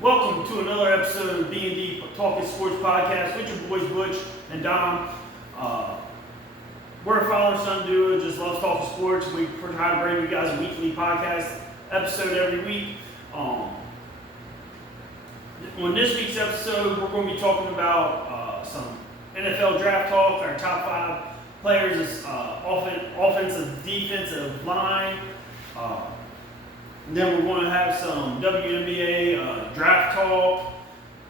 Welcome to another episode of B&D Talking Sports Podcast with your boys Butch and Dom. We're a father-son duo, just loves talking sports. We try to bring you guys a weekly podcast episode every week. On this week's episode, we're going to be talking about some NFL draft talk, our top 5 players, offensive, defensive line. Then we're going to have some WNBA draft talk.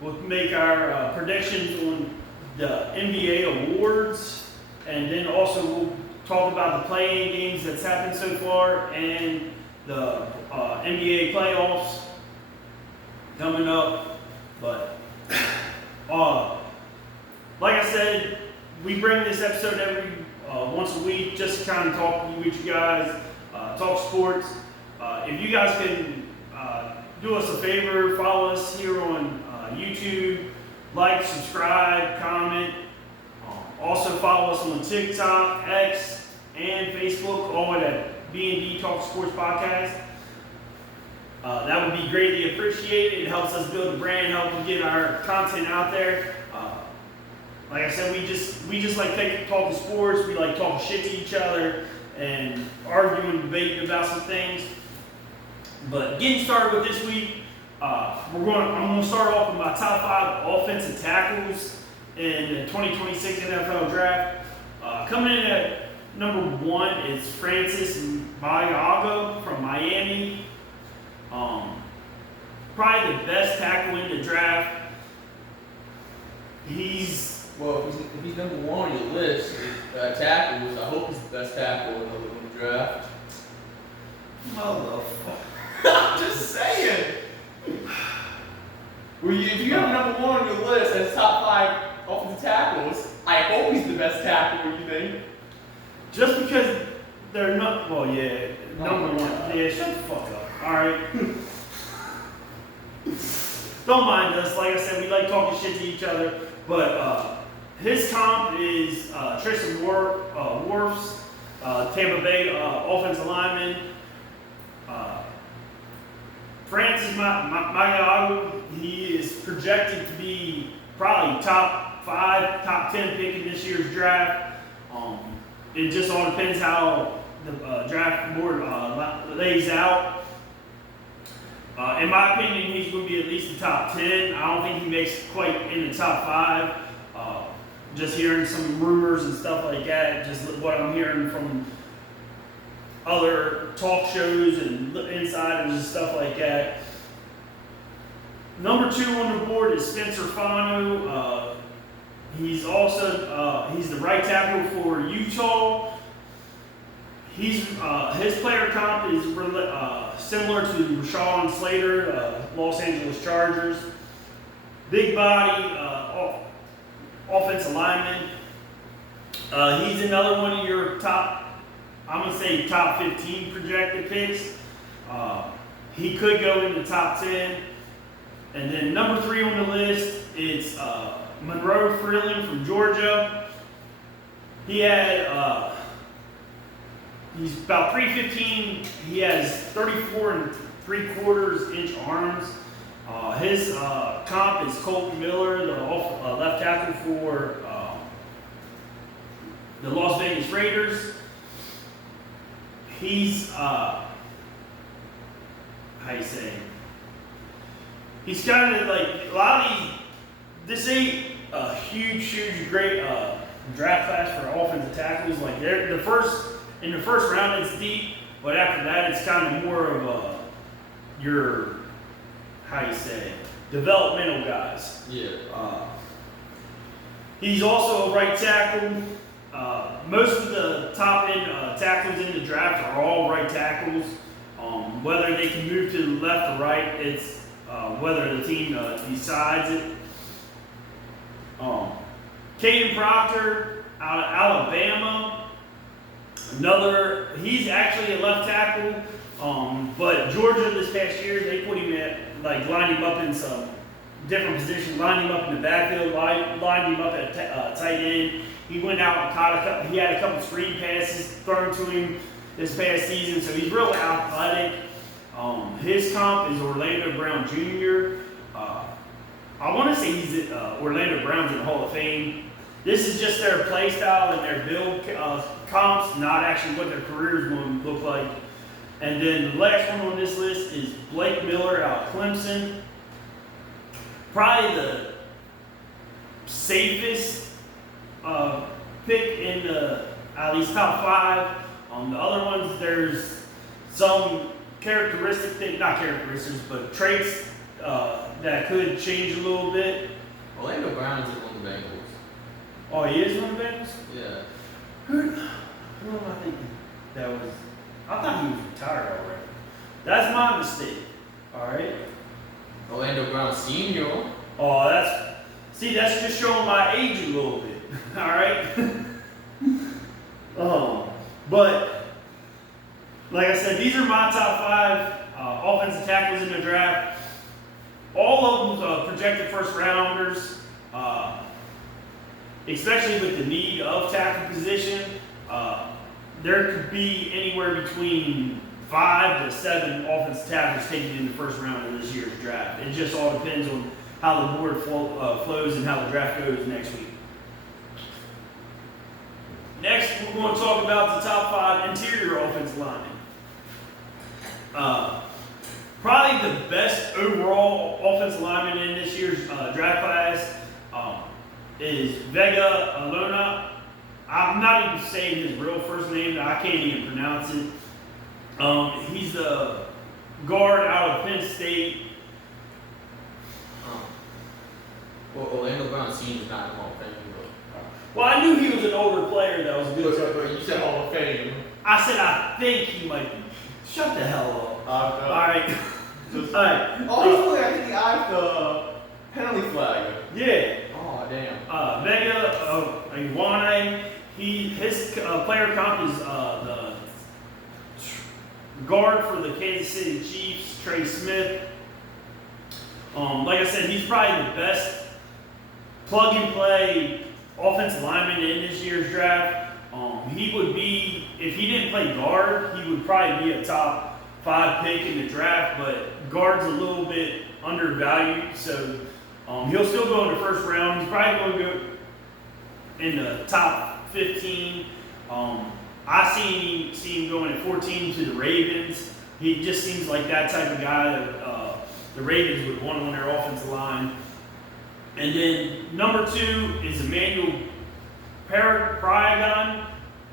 We'll make our predictions on the NBA awards. And then also we'll talk about the play-in games that's happened so far and the NBA playoffs coming up. But like I said, we bring this episode every once a week just to kind of talk with you guys, talk sports. If you guys can do us a favor, follow us here on YouTube, like, subscribe, comment. Also follow us on TikTok, X, and Facebook, all at B&D Talk Sports Podcast. That would be greatly appreciated. It helps us build the brand, help us get our content out there. Like I said, we just like talking sports. We like talking shit to each other and arguing, debating about some things. But getting started with this week, I'm going to start off with my top 5 offensive tackles in the 2026 NFL Draft. Coming in at number 1 is Francis Mauigoa from Miami. Probably the best tackle in the draft. If he's number 1 on your list, tackles, I hope he's the best tackle in the draft. Motherfucker. I'm just saying. If you have number 1 on your list as top 5 offensive tackles, I hope he's the best tackle. What do you think? Just because they're not, number 1. Yeah, shut the fuck up. All right. Don't mind us. Like I said, we like talking shit to each other. But his comp is Tristan Wirfs, Tampa Bay offensive lineman. Francis Mauigoa, he is projected to be probably top 5, top 10 pick in this year's draft. It just all depends how the draft board lays out. In my opinion, he's going to be at least the top 10. I don't think he makes quite in the top 5. Just hearing some rumors and stuff like that, just what I'm hearing from other talk shows and insiders and stuff like that. Number 2 on the board is Spencer Fano. He's also he's the right tackle for Utah. His player comp is similar to Rashawn Slater, Los Angeles Chargers. Big body, offensive lineman. He's another one of your top, I'm going to say top 15 projected picks. He could go in the top 10. And then number 3 on the list is Monroe Freeland from Georgia. He had, he's about 315. He has 34 3/4 inch arms. His comp is Colton Miller, the left tackle for the Las Vegas Raiders. He's, how you say, he's kind of like, a lot of this ain't a huge, great draft class for offensive tackles. Like, in the first round it's deep, but after that it's kind of more of your, how you say, developmental guys. Yeah. He's also a right tackle. Most of the top end tackles in the draft are all right tackles. Whether they can move to the left or right, it's whether the team decides it. Caden Proctor out of Alabama. He's actually a left tackle. But Georgia this past year, they put him lined him up in some different positions, lined him up in the backfield, lined him up at tight end. He went out and caught he had a couple screen passes thrown to him this past season, so he's real athletic. His comp is Orlando Brown Jr. I want to say he's at Orlando Browns in the Hall of Fame. This is just their play style and their build comps, not actually what their careers will look like. And then the last one on this list is Blake Miller out of Clemson. Probably the safest pick in the at least top 5. The other ones, there's some not characteristics, but traits that could change a little bit. Orlando Browns is on the Bengals. Oh, he is one of the Bengals? Yeah. Who am I thinking? I thought he was retired already. That's my mistake. Alright. Orlando Brown Senior. Oh, that's just showing my age a little bit. Alright? But like I said, these are my top 5 offensive tackles in the draft. All of them projected first rounders, especially with the need of tackle position. There could be anywhere between 5 to 7 offensive tackles taken in the first round of this year's draft. It just all depends on how the board flows and how the draft goes next week. Next, we're going to talk about the top 5 interior offensive linemen. Probably the best overall offensive lineman in this year's draft class is Vega Alona. I'm not even saying his real first name. I can't even pronounce it. He's the guard out of Penn State. Well, Orlando Brown Senior is not in the Hall of Fame. Well, I knew he was an older player that was good. But you said Hall of Fame. I said I think he might be. Shut the hell up. All right. All right. Oh, he's only, I think he eyed the penalty flag. Yeah. Oh, damn. Vega Iguane, his player comp is the guard for the Kansas City Chiefs, Trey Smith. Like I said, he's probably the best plug and play offensive lineman in this year's draft. He would be, if he didn't play guard, he would probably be a top 5 pick in the draft, but guard's a little bit undervalued, so he'll still go in the first round. He's probably going to go in the top 15. I see him going at 14 to the Ravens. He just seems like that type of guy that the Ravens would want on their offensive line. And then number 2 is Emmanuel Paragon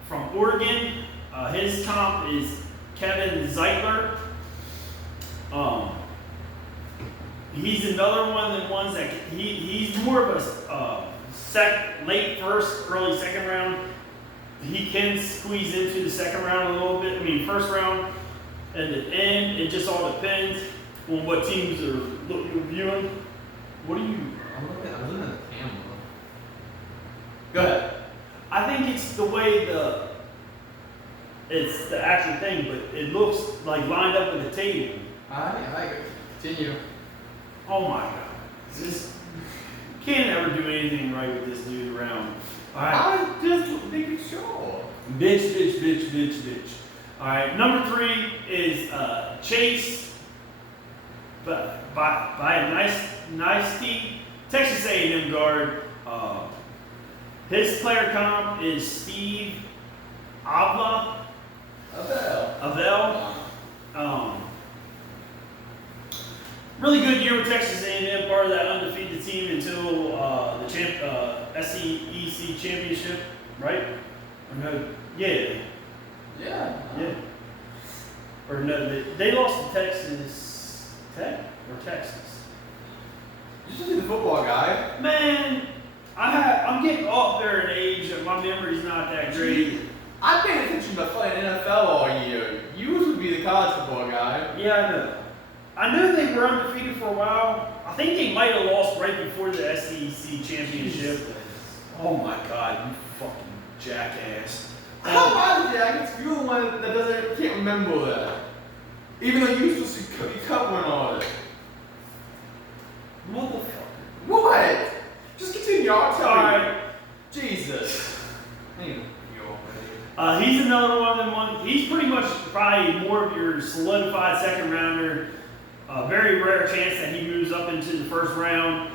from Oregon. His comp is Kevin Zeitler. He's another one of the ones that he's more of a late first, early second round. He can squeeze into the second round a little bit. I mean, first round and the end. It just all depends on what teams are reviewing. What are you? I'm looking at the camera. Go ahead. I think it's the way it's the actual thing, but it looks like lined up with the table. I continue. Oh my God. This can't ever do anything right with this dude around. All right. I'm just making sure. Bitch. All right. Number 3 is Chase, but by a nice team, Texas A&M guard. His player comp is Steve Avila. Avel. Really good year with Texas A&M, part of that undefeated team until the SEC championship, right? Or no? Yeah. Or no, they lost to Texas Tech or Texas. You should be the football guy. Man, I'm getting up there in age and my memory's not that great. I paid attention to playing NFL all year. You would be the college football guy. Yeah, I know. I know they were undefeated for a while. I think they might have lost right before the SEC championship. Jesus. Oh my God, you fucking jackass. How about the Jackets? You're the one that can't remember that. Even though you're supposed to be covering all that. Motherfucker. What? Just continue. I'll tell you. Alright. Jesus. He's another one of them. He's pretty much probably more of your solidified second rounder. a very rare chance that he moves up into the first round.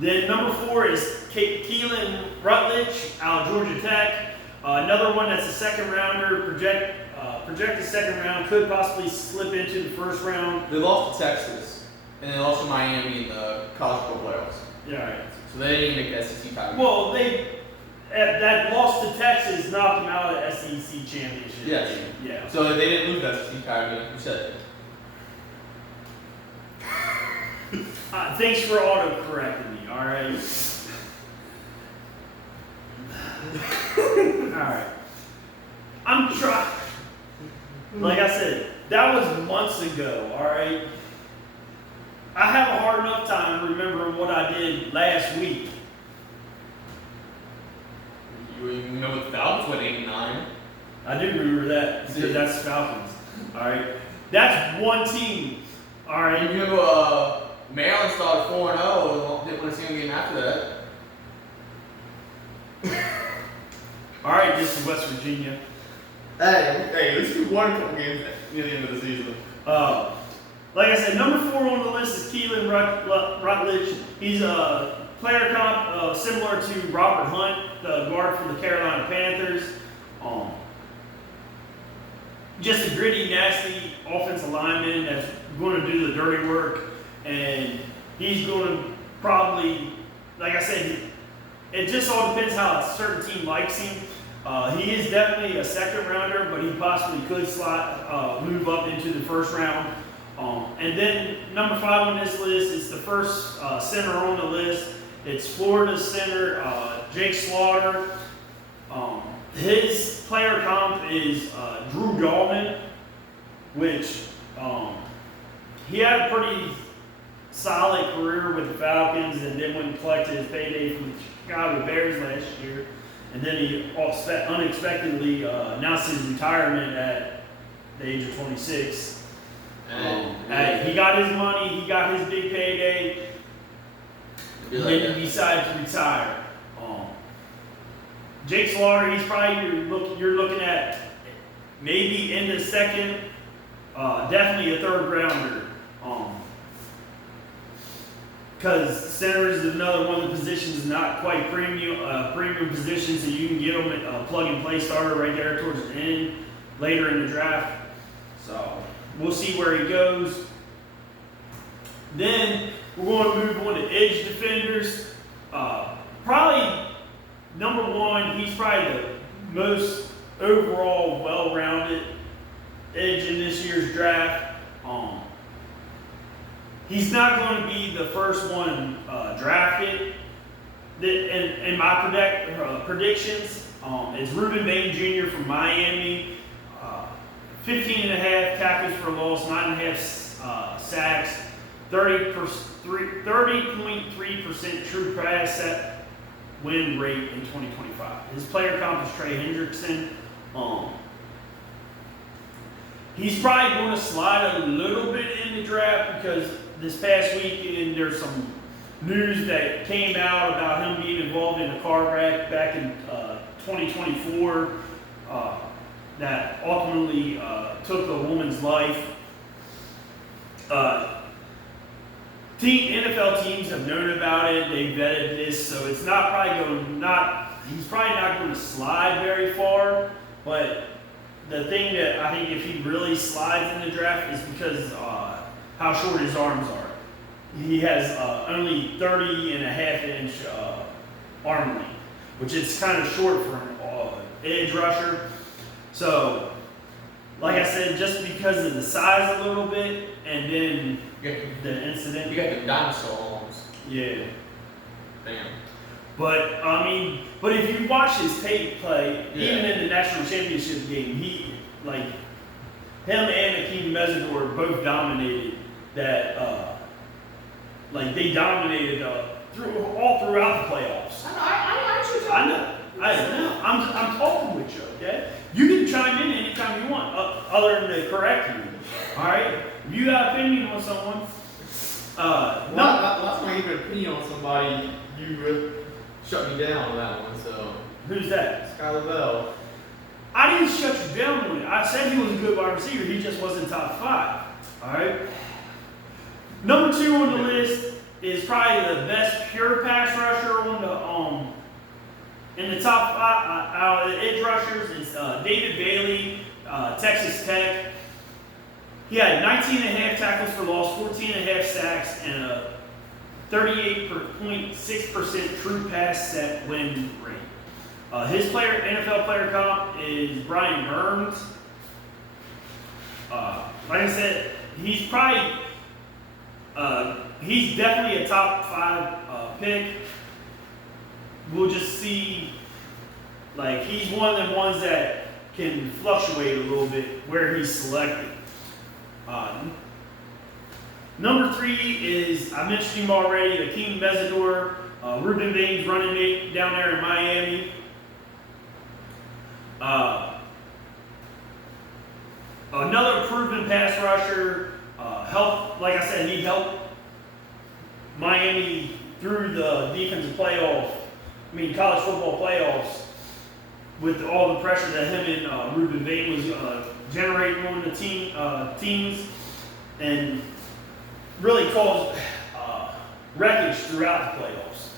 Then number 4 is Keelan Rutledge out of Georgia Tech. Another one that's a second rounder, projected second round, could possibly slip into the first round. They lost to Texas, and they lost to Miami in the college football playoffs. Yeah, right. So they didn't even make the SEC title. Well, that loss to Texas knocked them out of the SEC championship. Yes. Yeah. So they didn't lose the SEC title, like you said. Thanks for auto-correcting me, alright? Alright. I'm trying. Like I said, that was months ago, alright? I have a hard enough time remembering what I did last week. You remember the Falcons went 8-9. I do remember that because that's Falcons. Alright? That's one team. Alright? You remember Maryland started 4-0 and didn't win a single game after that. Alright, this is West Virginia. Hey, at least we won a couple games near the end of the season. Like I said, number 4 on the list is Keelan Rutledge. He's a player comp similar to Robert Hunt, the guard for the Carolina Panthers. Just a gritty, nasty offensive lineman that's going to do the dirty work. And he's going to probably, like I said, it just all depends how a certain team likes him. He is definitely a second rounder, but he possibly could move up into the first round. And then number 5 on this list is the first center on the list. It's Florida center Jake Slaughter. His player comp is Drew Dahlman, which he had a pretty solid career with the Falcons, and then when he collected his payday from the Chicago Bears last year, and then he unexpectedly announced his retirement at the age of 26. He got his money, he got his big payday, and then he decided to retire. Jake Slaughter, he's probably you're looking at maybe in the second, definitely a third rounder. Because center is another one of the positions not quite premium positions, so you can get them a plug and play starter right there towards the end, later in the draft. So we'll see where he goes. Then we're going to move on to edge defenders. Probably number 1, he's probably the most overall well-rounded edge in this year's draft. He's not going to be the first one drafted. In my predictions, it's Reuben Bain Jr. from Miami. 15.5 tackles for loss, 9.5 sacks, 30.3% true pass set win rate in 2025. His player comp is Trey Hendrickson. He's probably going to slide a little bit in the draft because this past weekend there's some news that came out about him being involved in a car wreck back in 2024 that ultimately took a woman's life. NFL teams have known about it. They vetted this, so it's not probably he's probably not going to slide very far. But the thing that I think if he really slides in the draft is because how short his arms are. He has only 30.5-inch arm length, which is kind of short for an edge rusher. So, like I said, just because of the size a little bit, and then the incident. You got the dinosaur arms. Yeah. Damn. But if you watch his tape play, even in the national championship game, him and Akeem Mesidor both dominated that. They dominated all throughout the playoffs. I know. I'm talking with you, okay? You can chime in anytime you want, other than to correct you. All right? If you got an opinion on someone, last time I gave an opinion on somebody, you shut me down on that one. So who's that? Skylar Bell. I didn't shut you down on it. I said he was a good wide receiver. He just wasn't top 5. 2 on the list is probably the best pure pass rusher on the in the top 5 out of the edge rushers. It's David Bailey, Texas Tech. He had 19.5 tackles for loss, 14.5 sacks, and a 38.6% true pass set win rate. His NFL player comp is Brian Burns. Like I said, he's definitely a top 5 pick. We'll just see. Like, he's one of the ones that can fluctuate a little bit where he's selected. Number 3 is, I mentioned him already, Akeem Mesidor, Ruben Baines running mate down there in Miami. Another proven pass rusher. Like I said, he helped Miami through the defensive playoff. College football playoffs with all the pressure that him and Ruben Baines was generating on the teams, and really caused wreckage throughout the playoffs.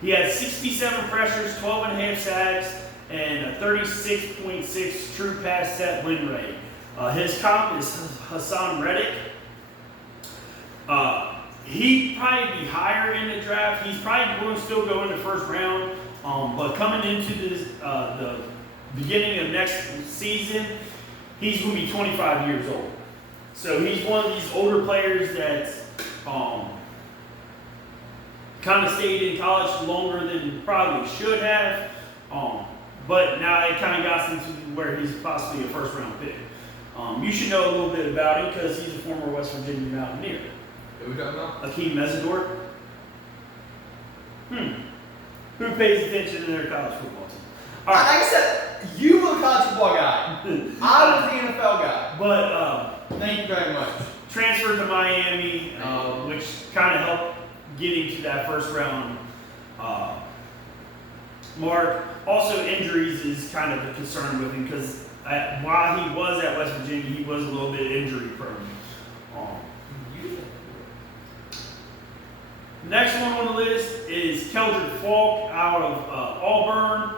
He had 67 pressures, 12.5 sacks, and a 36.6 true pass set win rate. His comp is Hassan Reddick. He'd probably be higher in the draft. He's probably going to still go in the first round. But coming into the beginning of next season, he's going to be 25 years old. So he's one of these older players that kind of stayed in college longer than probably should have. But now it kind of got into where he's possibly a first round pick. You should know a little bit about him because he's a former West Virginia Mountaineer. Who we talking about? Akeem Mesidor. Who pays attention to their college football team? All right. Like I said, you were the college football guy. I was the NFL guy. But thank you very much. Transferred to Miami, which kind of helped get him to that first round mark. Also, injuries is kind of a concern with him because while he was at West Virginia, he was a little bit injury prone. Next one on the list is Keldrick Falk out of Auburn.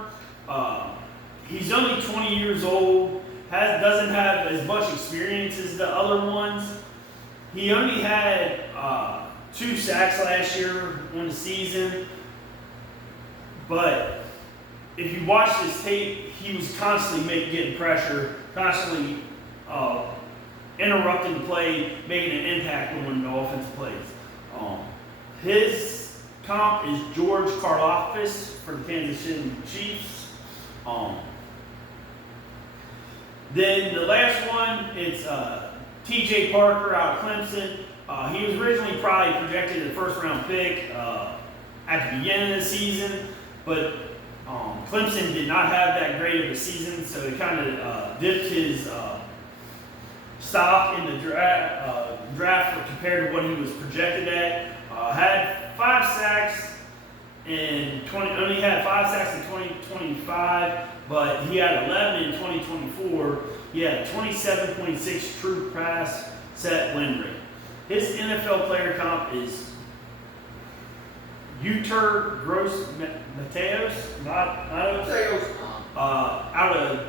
He's only 20 years old, doesn't have as much experience as the other ones. He only had 2 sacks last year on the season, but if you watch his tape, he was constantly getting pressure, constantly interrupting the play, making an impact on the offensive plays. His comp is George Karlaftis for the Kansas City Chiefs. Then the last one, it's T.J. Parker out of Clemson. He was originally probably projected as a first-round pick at the beginning of the season, but Clemson did not have that great of a season, so it kind of dipped his stock in the draft compared to what he was projected at. Had 5 sacks in only had 5 sacks in 2025, but he had 11 in 2024. He had a 27.6 true pass set win rate. His NFL player comp is Uter Gross Mateos, out of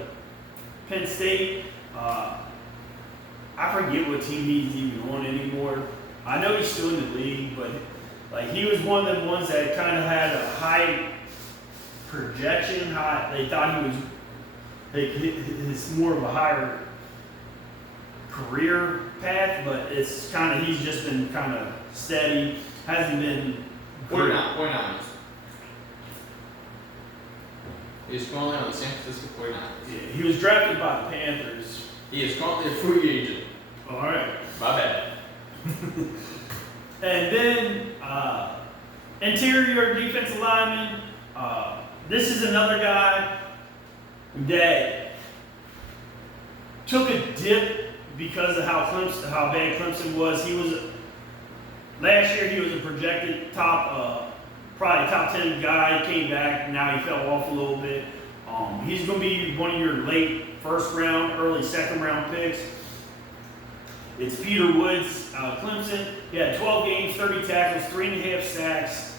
Penn State. I forget what team he's even on anymore. I know he's still in the league, but like he was one of the ones that kind of had a high projection. They thought he was it's more of a higher career path, but it's kind of he's just been kind of steady. Hasn't been. 49ers. He's currently on the San Francisco 49ers. Yeah, he was drafted by the Panthers. He is currently a free agent. All right. My bad. And then interior defensive lineman. This is another guy that took a dip because of how bad Clemson was. Last year he was a projected probably top 10 guy. He came back, now he fell off a little bit. He's going to be one of your late first round, early second round picks. It's Peter Woods out of Clemson. He had 12 games, 30 tackles, 3.5 sacks.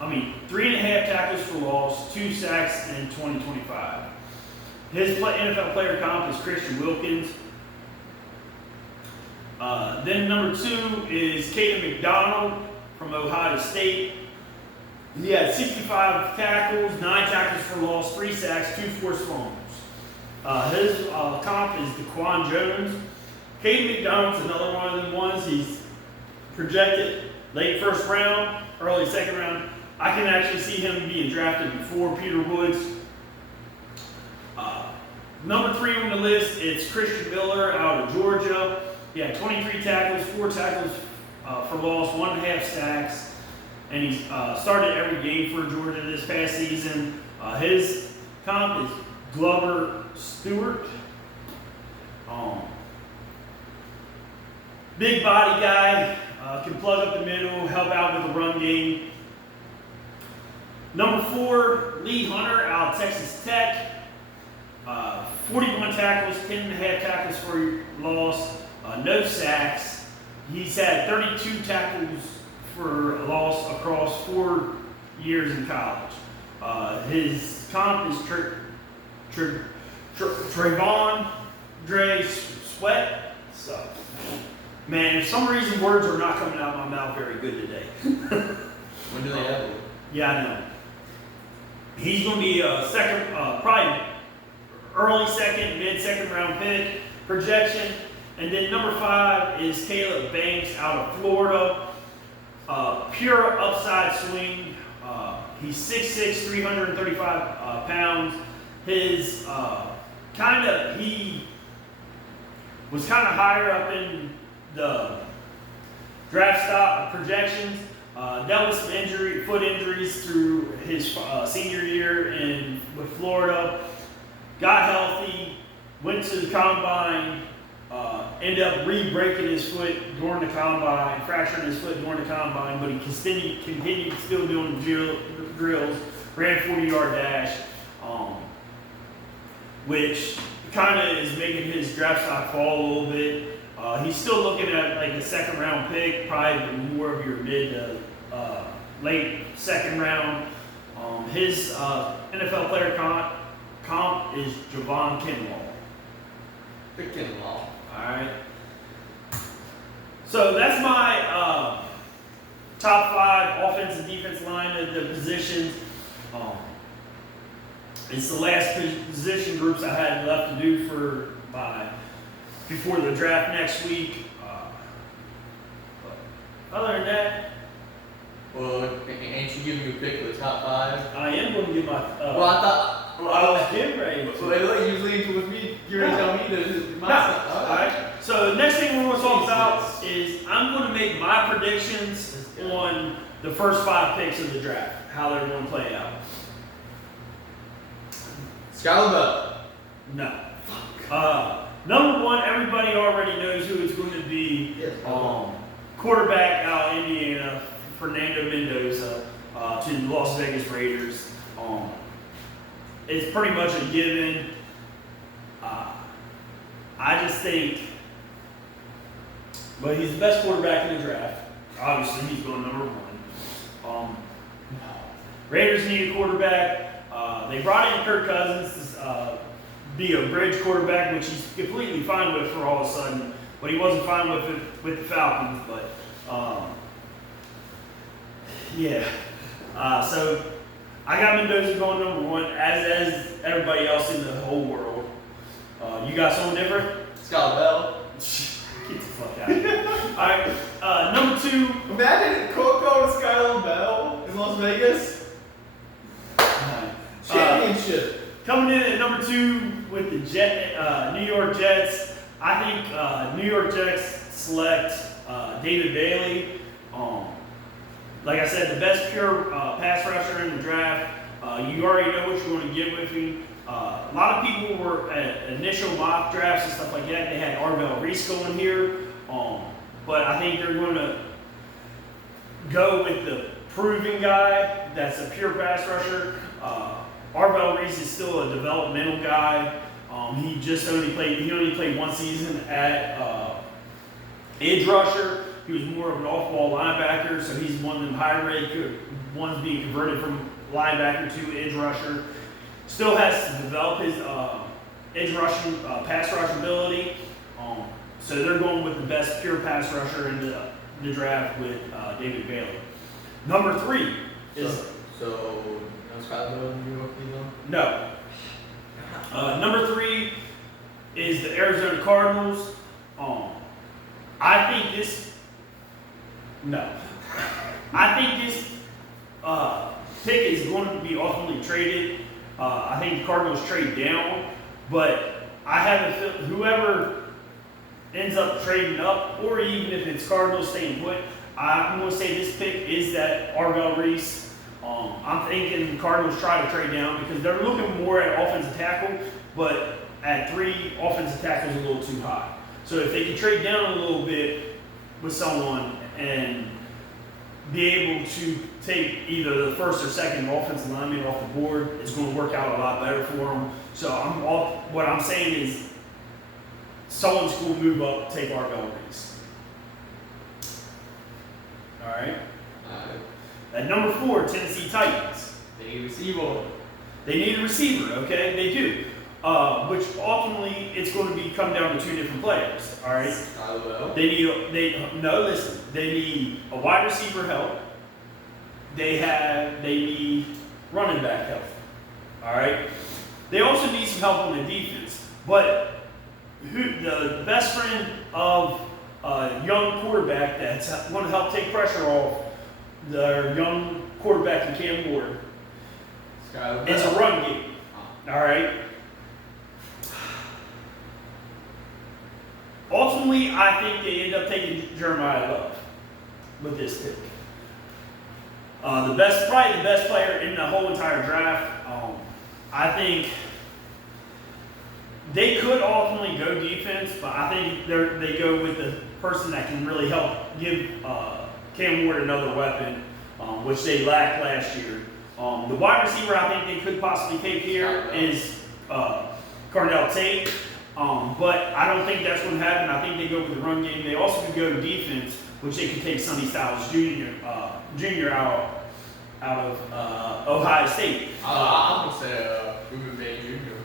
3.5 tackles for loss, 2 sacks in 2025. His NFL player comp is Christian Wilkins. Then number 2 is Caden McDonald from Ohio State. He had 65 tackles, 9 tackles for loss, 3 sacks, 2 forced fumbles. His comp is DeQuan Jones. Caden McDonald's another one of them ones. He's projected late first round, early second round. I can actually see him being drafted before Peter Woods. Number 3 on the list, it's Christian Miller out of Georgia. He had 23 tackles, 4 tackles for loss, 1.5 sacks. And he started every game for Georgia this past season. His comp is Glover Stewart. Big body guy, can plug up the middle, help out with the run game. Number 4, Lee Hunter out of Texas Tech. 41 tackles, 10.5 tackles for loss, no sacks. He's had 32 tackles for a loss across 4 years in college. His comp is Trayvon Dre Sweat. So, man, for some reason words are not coming out of my mouth very good today. When do they have it? Yeah, I know. He's going to be a second, probably early second, mid-second round pick projection. And then number 5 is Caleb Banks out of Florida. Pure upside swing. He's 6'6", 335 pounds. His he was kind of higher up in the draft stock projections. Dealt with some foot injuries through his senior year with Florida. Got healthy, went to the combine, ended up re-breaking his foot during the combine, fracturing his foot during the combine, but he continued still doing drills, ran 40-yard dash, which kind of is making his draft stock fall a little bit. He's still looking at like a second round pick, probably more of your mid to late second round. His NFL player comp is Javon Kinlaw. Pick Kinlaw. Alright. So that's my top 5 offense and defense line of the positions. It's the last position groups I had left to do before the draft next week. But other than that, Well, ain't you giving me a pick for the top 5? I am going to give my. Well, I thought. I was getting ready. Well, usually with me, you're going to tell me to my stuff. Alright. So the next thing we're going to talk about is I'm going to make my predictions on the first 5 picks of the draft, how they're going to play out. Skylar Bell. No. Number 1, everybody already knows who it's going to be. Quarterback out of Indiana, Fernando Mendoza, to the Las Vegas Raiders. It's pretty much a given. I just think, but he's the best quarterback in the draft. Obviously, he's going number 1. Raiders need a quarterback. They brought in Kirk Cousins to be a bridge quarterback, which he's completely fine with for all of a sudden, but he wasn't fine with it with the Falcons. But so I got Mendoza going number 1, as everybody else in the whole world. You got someone different? Skylar Bell. Get the fuck out of here. All right, number 2. Imagine Coco to Skylar Bell in Las Vegas. Championship. Coming in at number 2 with the New York Jets. I think New York Jets select David Bailey. Like I said, the best pure pass rusher in the draft. You already know what you're going to get with him. A lot of people were at initial mock drafts and stuff like that. They had Arvell Reese going here. But I think they're going to go with the proven guy that's a pure pass rusher. Arvell Reese is still a developmental guy. He only played 1 season at Edge rusher. He was more of an off-ball linebacker, so he's one of them high-rate ones being converted from linebacker to edge rusher. Still has to develop his edge rushing, pass rush ability. So they're going with the best pure pass rusher in the draft with David Bailey. Number 3 is no Scott Bell in New York either? no. Number 3 is the Arizona Cardinals. I think this pick is going to be ultimately traded. I think the Cardinals trade down, but I have a feeling whoever ends up trading up, or even if it's Cardinals staying put, I'm going to say this pick is that Arvell Reese. I'm thinking the Cardinals try to trade down because they're looking more at offensive tackle, but at 3, offensive tackle is a little too high. So if they can trade down a little bit with someone and be able to take either the first or second offensive lineman off the board, it's going to work out a lot better for them. So what I'm saying is someone's going to move up, take Arvell Reese. All right. At number 4, Tennessee Titans. They need a receiver. They need a receiver, okay? They do. Which ultimately it's going to come down to 2 different players. All right. They need a wide receiver help. They need running back help. All right. They also need some help on the defense. But the best friend of a young quarterback that's going to help take pressure off their young quarterback in Cam Ward is a run game. All right. Ultimately, I think they end up taking Jeremiah Love with this pick. Probably the best player in the whole entire draft. I think they could ultimately go defense, but I think they go with the person that can really help give Cam Ward another weapon, which they lacked last year. The wide receiver I think they could possibly take here is Cardell Tate. But I don't think that's going to happen. I think they go with the run game. They also could go defense, which they could take Sonny Styles Jr. out of Ohio State. I'm going to say Ruben Bay Jr.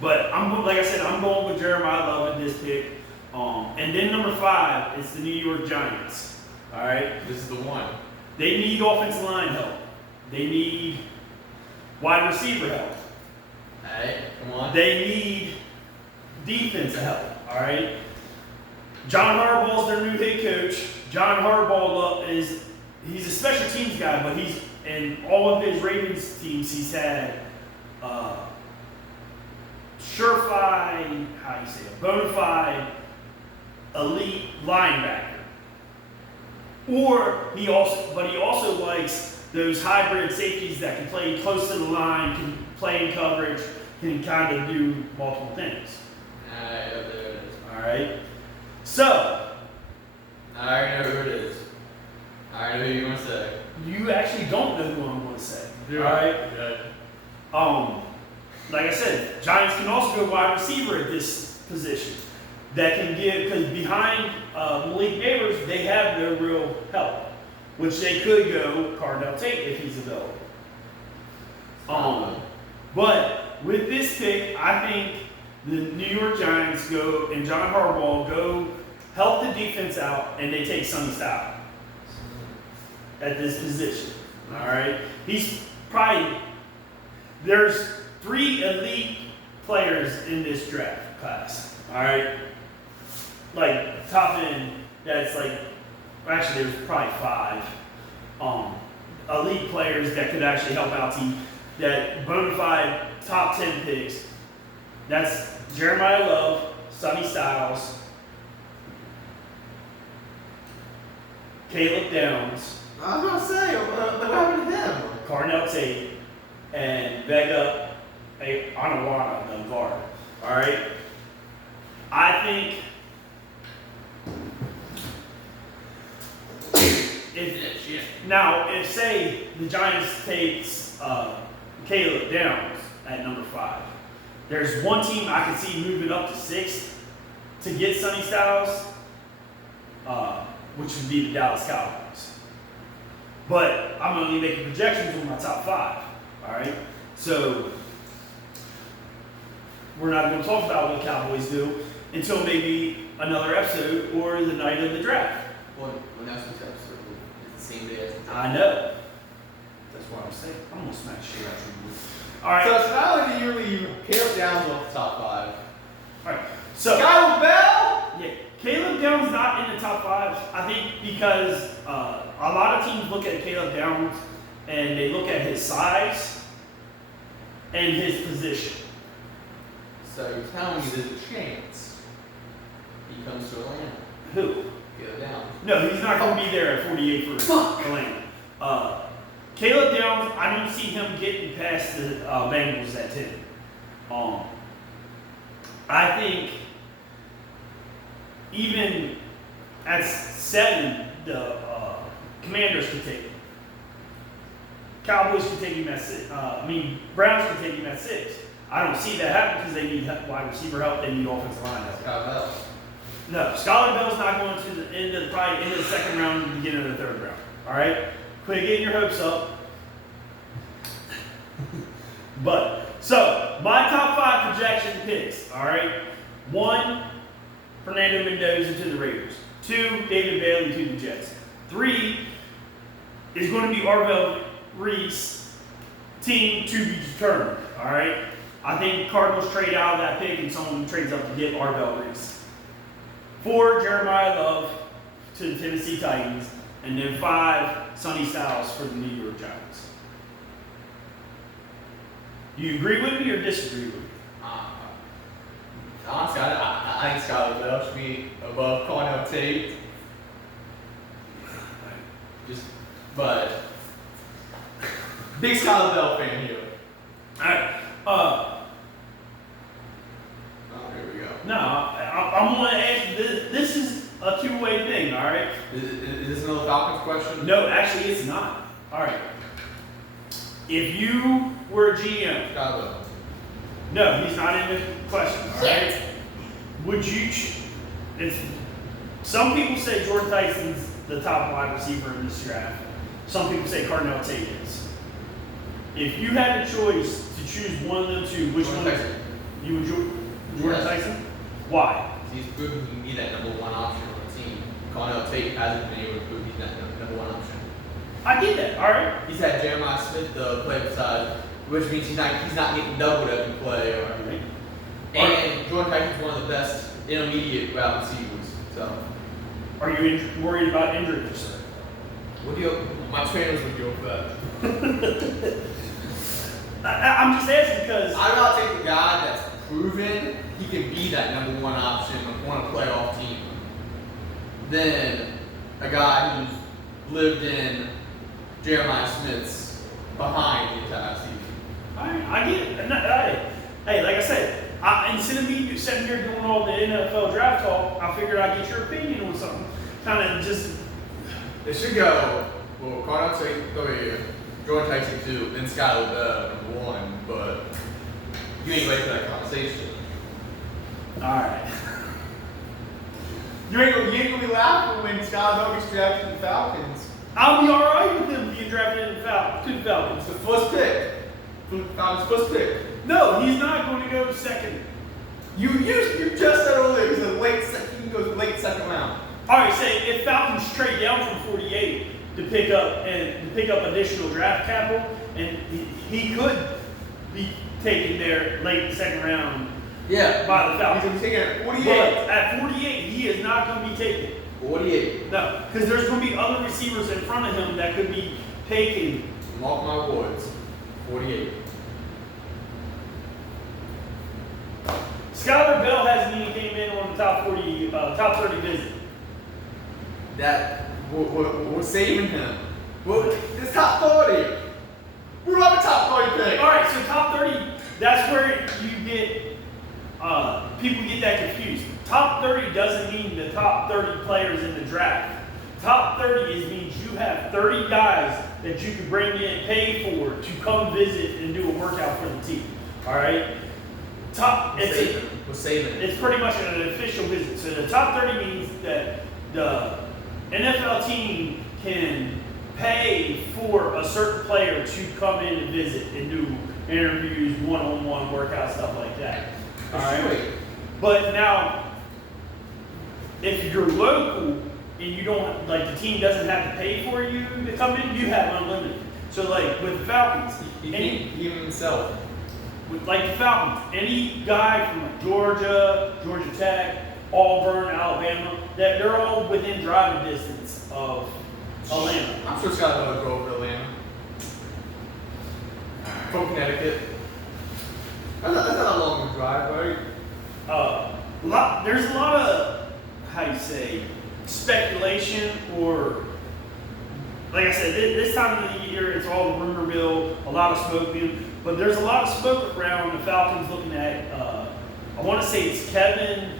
But like I said, I'm going with Jeremiah Love in this pick. And then number 5 is the New York Giants. All right. This is the one. They need offensive line help. They need wide receiver help. Hey, come on. They need defensive help, all right? John Harbaugh's their new head coach. John Harbaugh he's a special teams guy, but he's in all of his Ravens teams, he's had a bona fide elite linebacker. He also likes those hybrid safeties that can play close to the line, can play in coverage, can kind of do multiple things. There it is. All right. So. I already know who it is. I already know who you're going to say. You actually don't know who I'm going to say. Yeah. All right. Yeah. Like I said, Giants can also go wide receiver at this position. That can because behind Malik Neighbors, they have their real help, which they could go Cardell Tate if he's available. But with this pick, I think the New York Giants go and John Harbaugh go help the defense out, and they take Sonny Styles at this position. All right, there's 3 elite players in this draft class. All right, like top end. Actually there's probably 5 elite players that could actually help out team. That bona fide top 10 picks. That's Jeremiah Love, Sonny Styles, Caleb Downs. I was going to say, what happened to him? Carnell Tate, and Vega Anawana, the guard. All right. I think if say the Giants takes Caleb Downs at number 5, there's one team I can see moving up to 6 to get Sonny Styles, which would be the Dallas Cowboys. But I'm only making projections on my top 5. All right, so we're not going to talk about what Cowboys do until maybe another episode or the night of the draft. Well, next week's episode is the same day as the draft. I know. That's what I'm saying. I'm gonna smack shit out you. All right. So it's not like the yearly Caleb Downs off the top 5. All right. So Skylar Bell. yeah, Caleb Downs not in the top 5. I think because a lot of teams look at Caleb Downs and they look at his size and his position. So you're telling me there's a chance he comes to Atlanta? Who? Caleb Downs. No, he's not going to be there at 48 for Atlanta. Caleb Downs, I don't see him getting past the Bengals at 10. I think even at 7, the Commanders could take him. Cowboys could take him at 6. Browns could take him at 6. I don't see that happen because they need wide receiver help. They need offensive line help. Skylar Bell. No, Skylar Bell's not going to the end of probably end of the 2nd round and beginning of the 3rd round. All right, quit getting your hopes up. But so my top 5 projection picks. All right, 1, Fernando Mendoza to the Raiders. 2, David Bailey to the Jets. 3 is going to be Arvell Reese. Team to be determined. All right, I think Cardinals trade out of that pick and someone trades up to get Arvell Reese. 4, Jeremiah Love to the Tennessee Titans. And then 5, Sonny Styles for the New York Giants. Do you agree with me or disagree with me? Honestly, I think Skylar Bell should be above Cornell Tate. But big Skylar Bell fan here. Alright. Oh, here we go. No, I'm going to ask you this is a 2-way thing, alright? Is this another Falcons question? No, actually it's not. Alright. If you were a GM, Skylar Bell. no, he's not in the question, alright? Would you, some people say Jordan Tyson's the top wide receiver in this draft. Some people say Cardinal Tate is. If you had a choice to choose one of them two, which Jordan one? Tyson. You would Jordan Yes. Tyson? Why? He's proven he can be that number 1 option on the team. Cornell Tate hasn't been able to prove he's that number 1 option. I get that, alright? He's had Jeremiah Smith play beside, which means he's not getting doubled every play. Alright. And Jordan Tyson's one of the best intermediate route receivers. So, Are you worried about injury concern? my trainers would go for that. I'm just asking because I'd rather take the guy that's proven he can be that number 1 option on a playoff team than a guy who's lived in Jeremiah Smith's behind the entire season. I get it. Hey, like I said, instead of me sitting here doing all the NFL draft talk, I figured I'd get your opinion on something. Kind of just. They should go, well, Cornell Tate 3, Jordan Tyson 2, then Skylar Bell number 1, but you ain't ready for that conversation. Alright. You ain't gonna be laughing when Skylar Bell gets drafted to the Falcons. I'll be alright with him being drafted to the Falcons. It's the first pick. Falcons' first pick. No, he's not going to go 2nd. You just said earlier he's a late second. He goes late 2nd round. Alright, say if Falcons trade down from 48 to pick up additional draft capital, and he could be taken there late 2nd round. Yeah. By the He's Falcons. gonna be taken at 48. But at 48, he is not going to be taken. 48. No, because there's going to be other receivers in front of him that could be taken. Mark my words. 48. Skylar Bell hasn't even came in on the top 30 visit. That we're saving him. It's top 30. We don't have a top 30 pick. All right, so top 30. That's where you get people get that confused. Top 30 doesn't mean the top 30 players in the draft. Top 30 means you have 30 guys that you can bring in, pay for to come visit and do a workout for the team. All right. We're saving. It's pretty much an official visit. So the top 30 means that the NFL team can pay for a certain player to come in and visit and do interviews, one-on-one workouts, stuff like that. All right. But now, if you're local and you don't like the team doesn't have to pay for you to come in, you have unlimited. So like with the Falcons, even himself. with like the Falcons, any guy from like Georgia, Georgia Tech, Auburn, Alabama, that they're all within driving distance of Atlanta. I'm sure Scott would go over to Atlanta. From Connecticut. That's not a long drive, right? There's a lot of, how you say, speculation or, like I said, this time of the year, it's all rumor mill, a lot of smoke being, but there's a lot of smoke around the Falcons looking at, I want to say it's Kevin,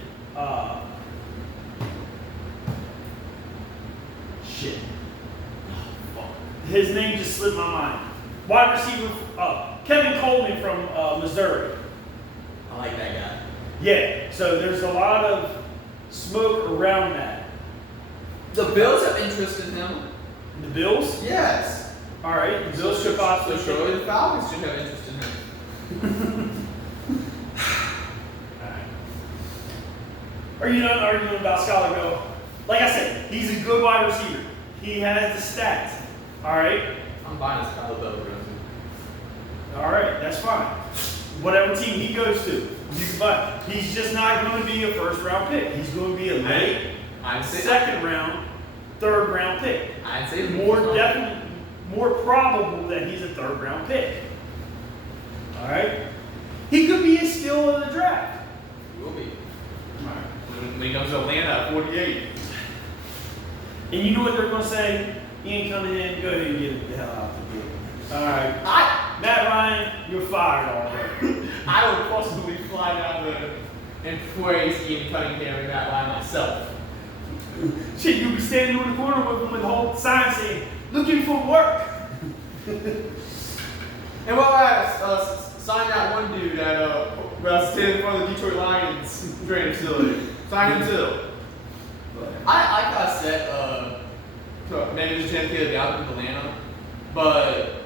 shit. Oh, fuck. His name just slipped my mind. Wide receiver, Kevin Coleman from Missouri. I like that guy. Yeah, so there's a lot of smoke around that. The Bills have interest in him. The Bills? Yes. All right, the Bills should possibly show the Falcons should have interest in him. Are you done arguing about Scholar Bill? Like I said, he's a good wide receiver. He has the stats. All right? I'm buying a Scholar Bill jersey. All right, that's fine. Whatever team he goes to, you can buy. He's just not going to be a first-round pick. He's going to be a late, second round, third round pick. I'd say Definitely more probable that he's a third round pick. All right? He could be a steal of the draft. He will be. When he comes to Atlanta at 48. And you know what they're going to say? He ain't coming in. Go ahead and get the hell out the deal. All right. Matt Ryan, you're fired already. I would possibly fly down there and praise Ian Cunningham and Matt Ryan myself. Shit, you'll be standing in the corner with him with the whole sign saying, looking for work. And while I signed that one dude that standing in front of the Detroit Lions training facility. Sign him too. I got set, maybe just trying to get it out of Atlanta, but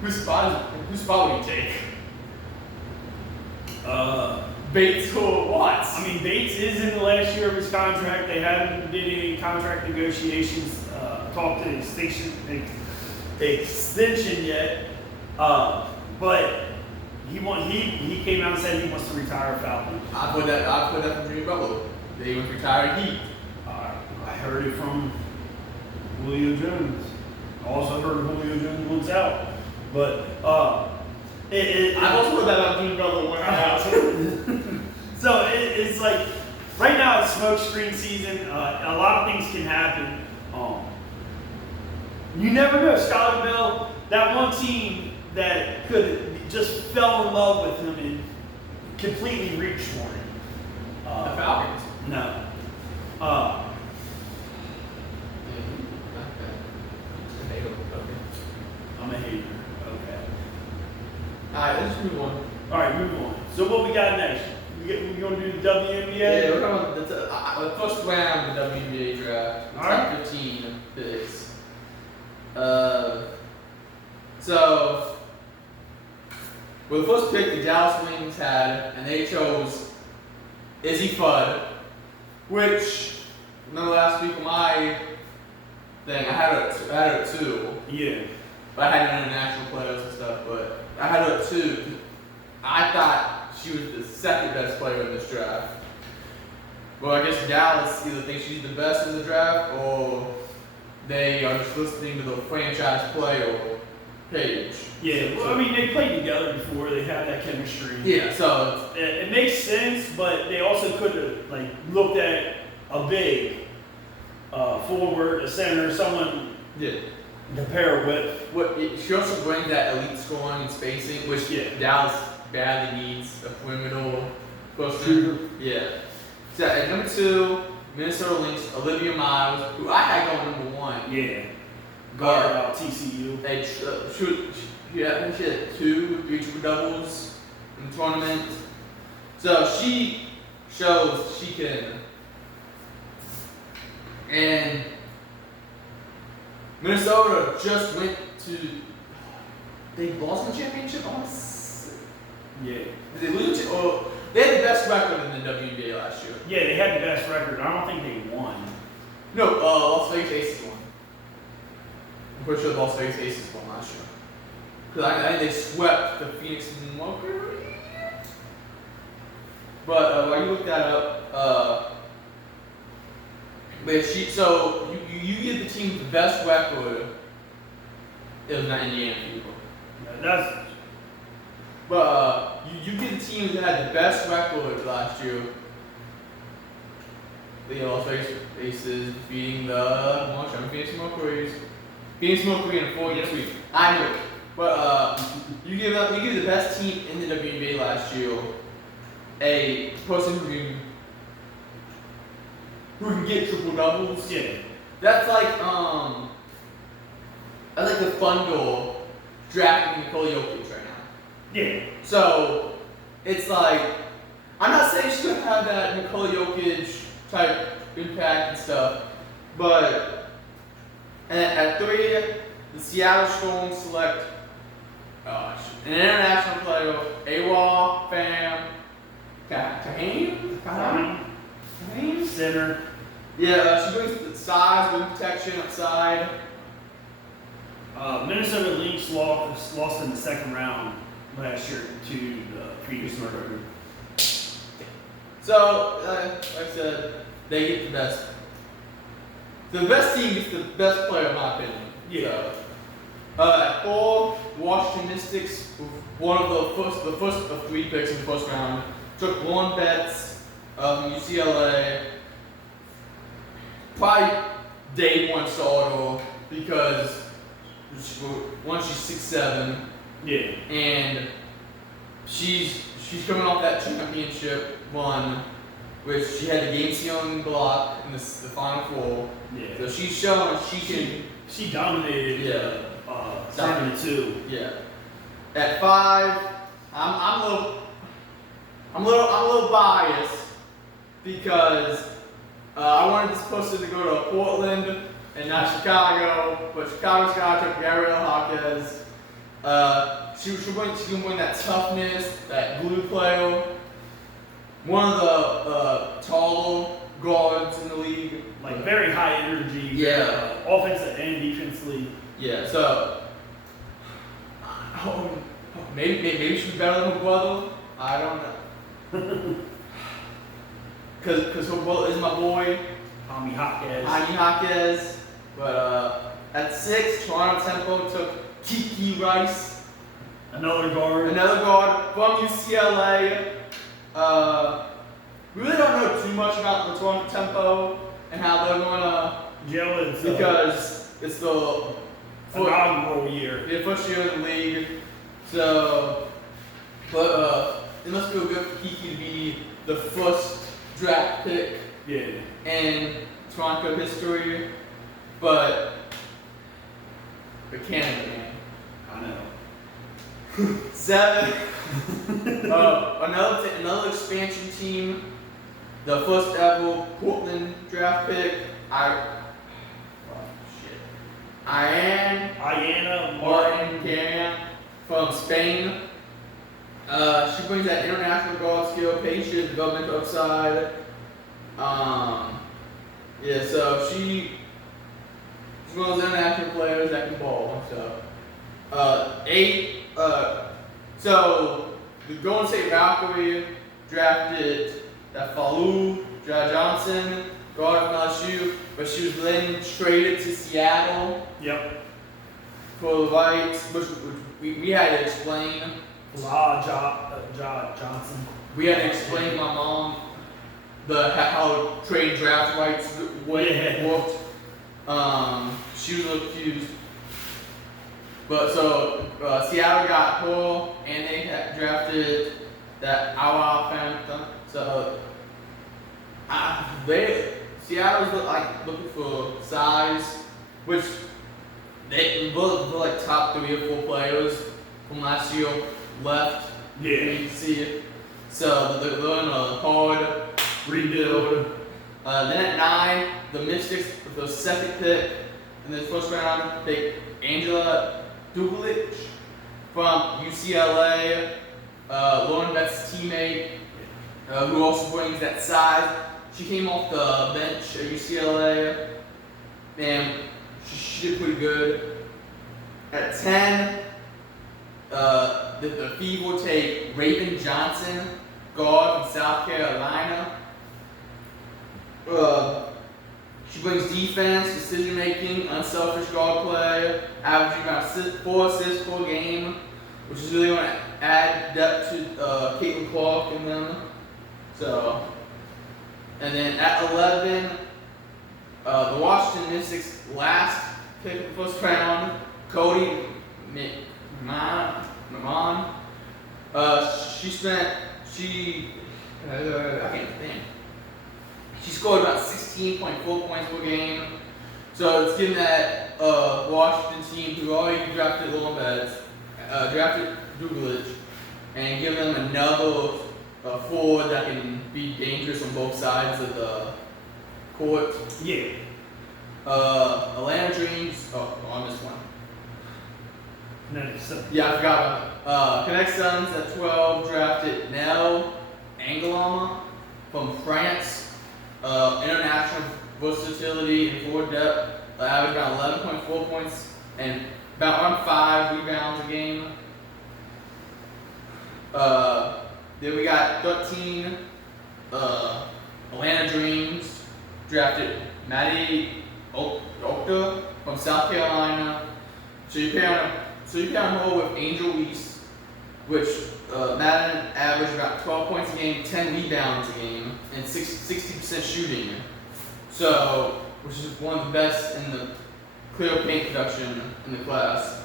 whose spot would you take? Bates or Watts? I mean, Bates is in the last year of his contract. They haven't did any contract negotiations, talked to the extension yet. But he came out and said he wants to retire a Falcon. I put that from Jimmy Butler. They went retired Heat. I heard it from Julio Jones. I also heard Julio Jones wants out. But I also put that on Jimmy Butler went out. So it's like right now it's smoke screen season. A lot of things can happen. You never know. Scholar Bill, that one team that could just fell in love with him and completely reached for him. The Falcons? No. I'm a hater. Okay. Alright, let's move on. Alright, move on. So what we got next? We gonna do the WNBA? Yeah, we're talking about the first round of the WNBA draft. The Alright. top 15 picks. So, well, the first pick the Dallas Wings had, and they chose Izzy Fudd, which, remember last week on my thing, I had her at 2. Yeah. But I had international players and stuff, but I had her at 2. I thought she was the second best player in this draft. Well, I guess Dallas either thinks she's the best in the draft, or they are just listening to the franchise player page. Yeah, well, I mean, they played together before. They have that chemistry. Yeah, so it makes sense, but they also could have like looked at a big forward, a center, someone yeah. to pair with. She also brings that elite scoring and spacing, which Dallas badly needs a perimeter person. Yeah. So at number 2, Minnesota Lynx, Olivia Miles, who I had going number 1. Yeah. Guard out TCU. She had 3 triple doubles in the tournament. So she shows she can And Minnesota just went to. They lost the championship. Yeah. Did they lose it? Oh, they had the best record in the WNBA last year. Yeah, they had the best record. I don't think they won. No, Las Vegas Aces won. I'm pretty sure the Las Vegas Aces won last year. Because I think they swept the Phoenix Mercury. But while you look that up, so you give the team the best record. It was not Indiana people. Yeah, But you get the team that had the best record last year. The Las Vegas Aces defeating the Phoenix Mercury. Phoenix Mercury in a 4-game sweep. I knew it. But you give the best team in the WNBA last year a person who can get triple doubles. yeah. That's like the Thunder drafting Nikola Jokic right now. Yeah. So it's like I'm not saying she's gonna have that Nikola Jokic type impact and stuff, but at 3, the Seattle Storm select an international player, AWA fam, Kahane? Center. Yeah, she brings the size, rim protection outside. Minnesota Lynx lost in the second round last year to the Phoenix Mercury. So, like I said, they get the best. The best team gets the best player, in my opinion. Yeah. So, at 4, the Washington Mystics, one of the first of 3 picks in the first round, took Lauren Betts from UCLA. Probably day 1 starter because she's 6'7", Yeah. and she's coming off that championship run, which she had the game-sealing block in the Final Four. Yeah. So she's showing she can. She dominated. Yeah. 7-2. Yeah. At 5, I'm a little biased because I wanted this person to go to Portland and not Chicago, but Chicago's guy took Gabrielle Hawkins. She can bring that toughness, that glue player. One of the taller guards in the league. Like very high energy. Yeah. Offensive and defensively. Yeah. So maybe she's better than her brother. I don't know. Cause her brother is my boy. Jaime Jaquez. Jaime Jaquez. But at 6, Toronto Tempo took Kiki Rice. Another guard. Another guard from UCLA. We really don't know too much about the Toronto Tempo and how they're going to Gel is because it's the inaugural year. the first year in the league. So, but it must feel good for Kiki to be the first draft pick Yeah. in Toronto history. But Canada, man. I know. 7. Another expansion team. The first ever Portland draft pick. Iana Martin Can from Spain. She brings that international guard skill, patient, developmental upside. Yeah, so she's one of those international players that can ball and stuff. 8. So the Golden State Valkyrie drafted that Falou Johnson, guard from LSU, but she was then traded to Seattle Yep. for the rights, which we had to explain. Johnson. We had to explain to my mom how trade draft rights worked. She was a little confused. But so Seattle got her, and they had drafted that Awa Phantom. So Seattle's looking for size, which they both like top 3 or 4 players from last year left. Yeah. You can see it. So they're in a hard rebuild. Then at 9, the Mystics with the second pick in the first round picked Angela Dugulich from UCLA, Lauren Bett's teammate, who also brings that size. She came off the bench at UCLA, and she did pretty good. At 10, the Feed will take Raven Johnson, guard from South Carolina. She brings defense, decision making, unselfish guard play, averaging about 4 assists per game, which is really going to add depth to Caitlin Clark in them. So, and then at 11, the Washington Mystics' last pick of the first round, Cody McMahon. I can't think. She scored about 16.4 points per game. So it's giving that Washington team who already drafted drafted Dugulich, and give them another forward that can be dangerous on both sides of the court. Yeah. Atlanta Dreams. I missed one. Connecticut Sun. Yeah, I forgot about Connect Suns at 12 drafted Nell Anglama from France. International versatility and forward depth. Averaged about 11.4 points and about around 5 rebounds a game. Then we got 13 Atlanta Dreams drafted Maddie Okta from South Carolina. So you pair her with Angel East, which Madden averaged about 12 points a game, 10 rebounds a game, and 60% shooting. So, which is one of the best in the clear paint production in the class.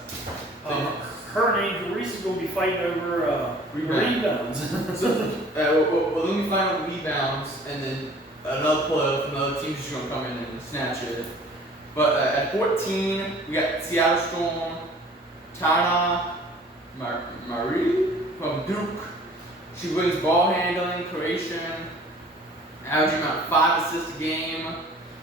Her and Angel Reese is going to be fighting over rebounds. So, well, let me find out rebounds, and then another player from another team is just going to come in and snatch it. But at 14, we got Seattle Storm, Tana Marie from Duke. She brings ball handling, creation, averaging about 5 assists a game.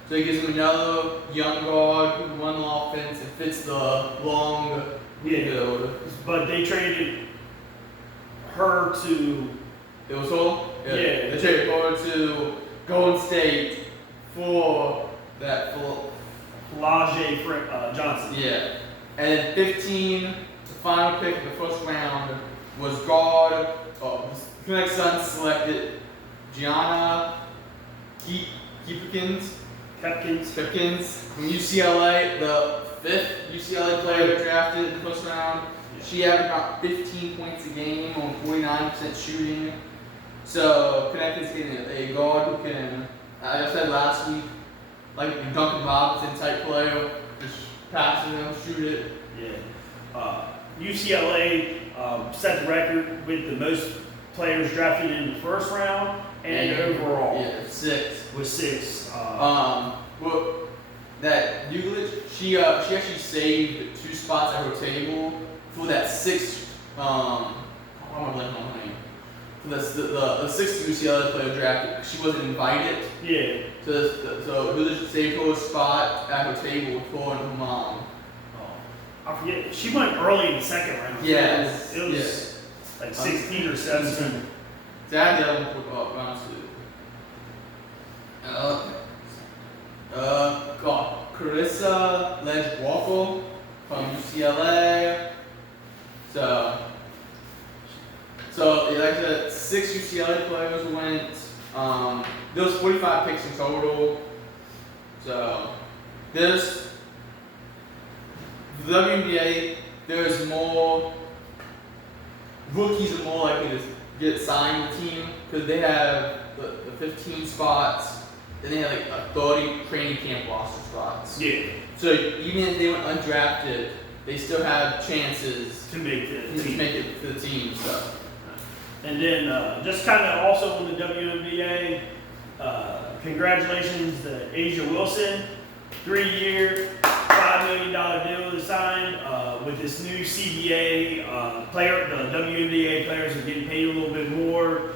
So he gives them another young guard who can run the offense and fits the long rebuild. But they traded her to. It was all? Yeah. They traded her to Golden State for that Laje Johnson. Yeah. And then 15, the final pick of the first round was guard. Connect Suns selected Gianna Kepkins from UCLA, the 5th UCLA player drafted in the first round. She averaged about 15 points a game on 49% shooting. So Connecticut's getting a guard who can, as I said last week, like the Duncan Robinson type player, just passing them, shoot it. Yeah. UCLA set the record with the most players drafted in the first round and overall. Yeah, 6. With 6. Well, that Dugulich, she actually saved 2 spots at her table for that 6th. I don't know her name. For the 6th UCLA player drafted. She wasn't invited. Yeah. So Dugulich saved her spot at her table with her and her mom. I forget. She went early in the second round. Yes. It was like 16 or 17. That level put up round 2. Carissa Ledge Walker from UCLA. So like I said, 6 UCLA players went. There was 45 picks in total. So there's the WNBA. There's more rookies are more likely to get signed to the team because they have the 15 spots. Then they have like a 30 training camp roster spots. Yeah. So even if they went undrafted, they still have chances To make the team. make it to the team. So. And then just kind of also in the WNBA, congratulations to Asia Wilson, 3-year, $5 million deal to sign with this new CBA player. The WNBA players are getting paid a little bit more.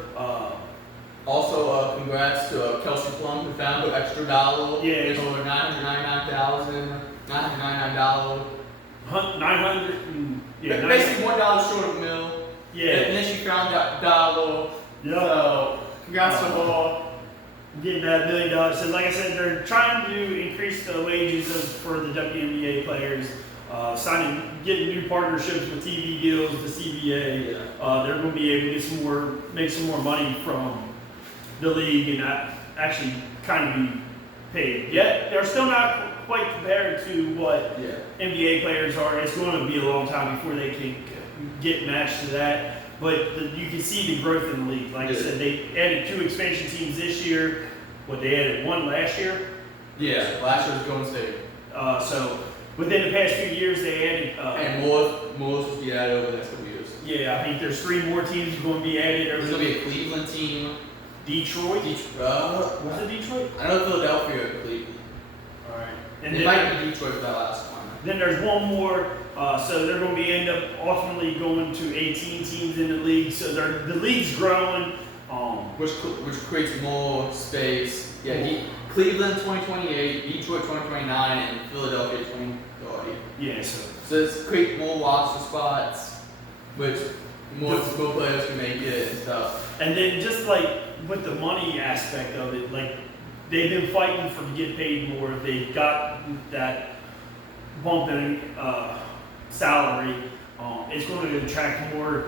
Also, congrats to Kelsey Plum, who found the extra dollar. Yeah. It's over $999,999. 900 and yeah, Basically $1 short of a mil. yeah, And then she found that dollar. yeah. So, congrats to her. Getting that $1 million. So, like I said, they're trying to increase the wages for the WNBA players, getting new partnerships with TV deals, the CBA. They're going to be able to make some more money from the league and actually kind of be paid. Yet they're still not quite compared to what NBA players are. It's going to be a long time before they can get matched to that. But you can see the growth in the league. Like I said, they added 2 expansion teams this year. They added 1 last year. Yeah, last year was Golden State. So within the past few years, they added. And more will be added over the next couple years. Yeah, I think there's 3 more teams going to be added. There's going to be a Cleveland team. Detroit. Was it Detroit? I know Philadelphia or Cleveland. All right. And it might be Detroit for that last one. Then there's 1 more. So they're going to end up ultimately going to 18 teams in the league. So the league's growing. Which creates more space. Yeah, Cleveland 2028, Detroit 2029, and Philadelphia 2030. Yeah, so it's create more roster spots, which more players can make it and stuff. And then just like with the money aspect of it, like they've been fighting to get paid more. They got that bump in salary. It's going to attract more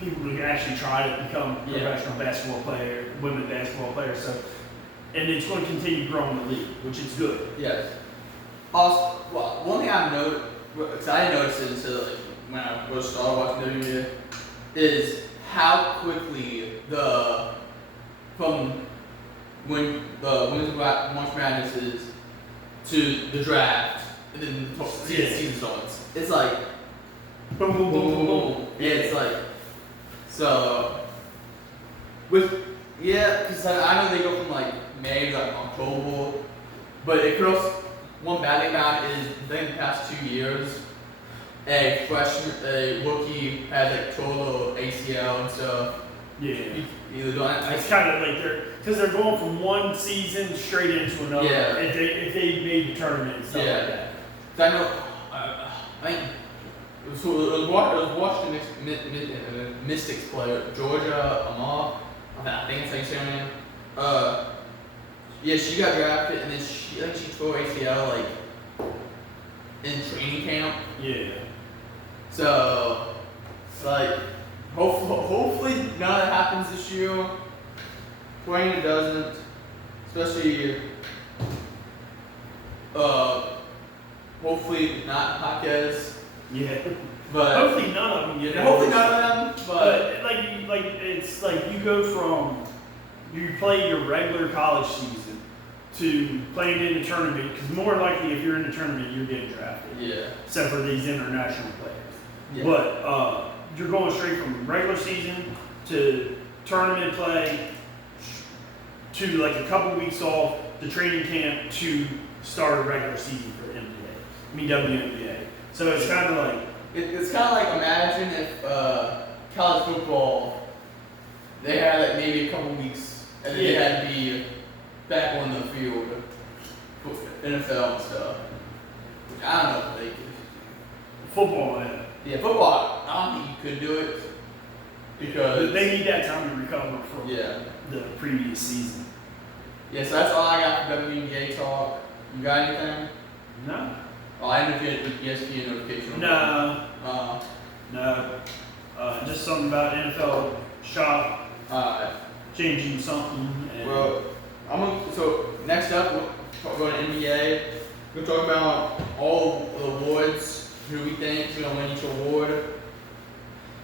people who actually try to become professional basketball player, women basketball players. So, and it's going to continue growing the league, which is good. Yes. Also, well, one thing I've noticed, because I didn't notice it until when I first started watching WNBA, is how quickly from when the women's March Madness is to the draft and then the season starts. It's like Boom, boom, boom, boom, boom. Yeah, it's like so because I know they go from like May to like October, but it goes. One bad thing about it is I think the past 2 years, a rookie had like total ACL and stuff. Yeah. It's kind of like they're going from one season straight into another. Yeah. If they made the tournament and stuff like that. I know. I think so. It was Washington Mystics player Georgia Amar. I think that's how you say her name. Yeah, she got drafted, and then she tore ACL like in training camp. Yeah. So, like, hopefully none of that happens this year. Praying it doesn't, especially hopefully not Jaquez. Yeah. But hopefully none of them. Hopefully none of them. But like it's like you go from you play your regular college season to playing in the tournament, because more likely if you're in the tournament you're getting drafted. Yeah. Except for these international players. Yeah. But you're going straight from regular season to tournament play to like a couple weeks off to training camp to start a regular season for WNBA. So it's kind of like it's kind of like imagine if college football they had like maybe a couple weeks and then they had to be back on the field for NFL and stuff. Which I don't know if they could. Football, yeah, football. I don't think you could do it because they need that time to recover from the previous season. Yeah, so that's all I got for WNBA talk. You got anything? No. Oh, I don't know if you had ESPN notification. No. Just something about NFL shop changing something. Well, so next up, we're going to NBA. We're talking about all the awards, who we think is going to win each award.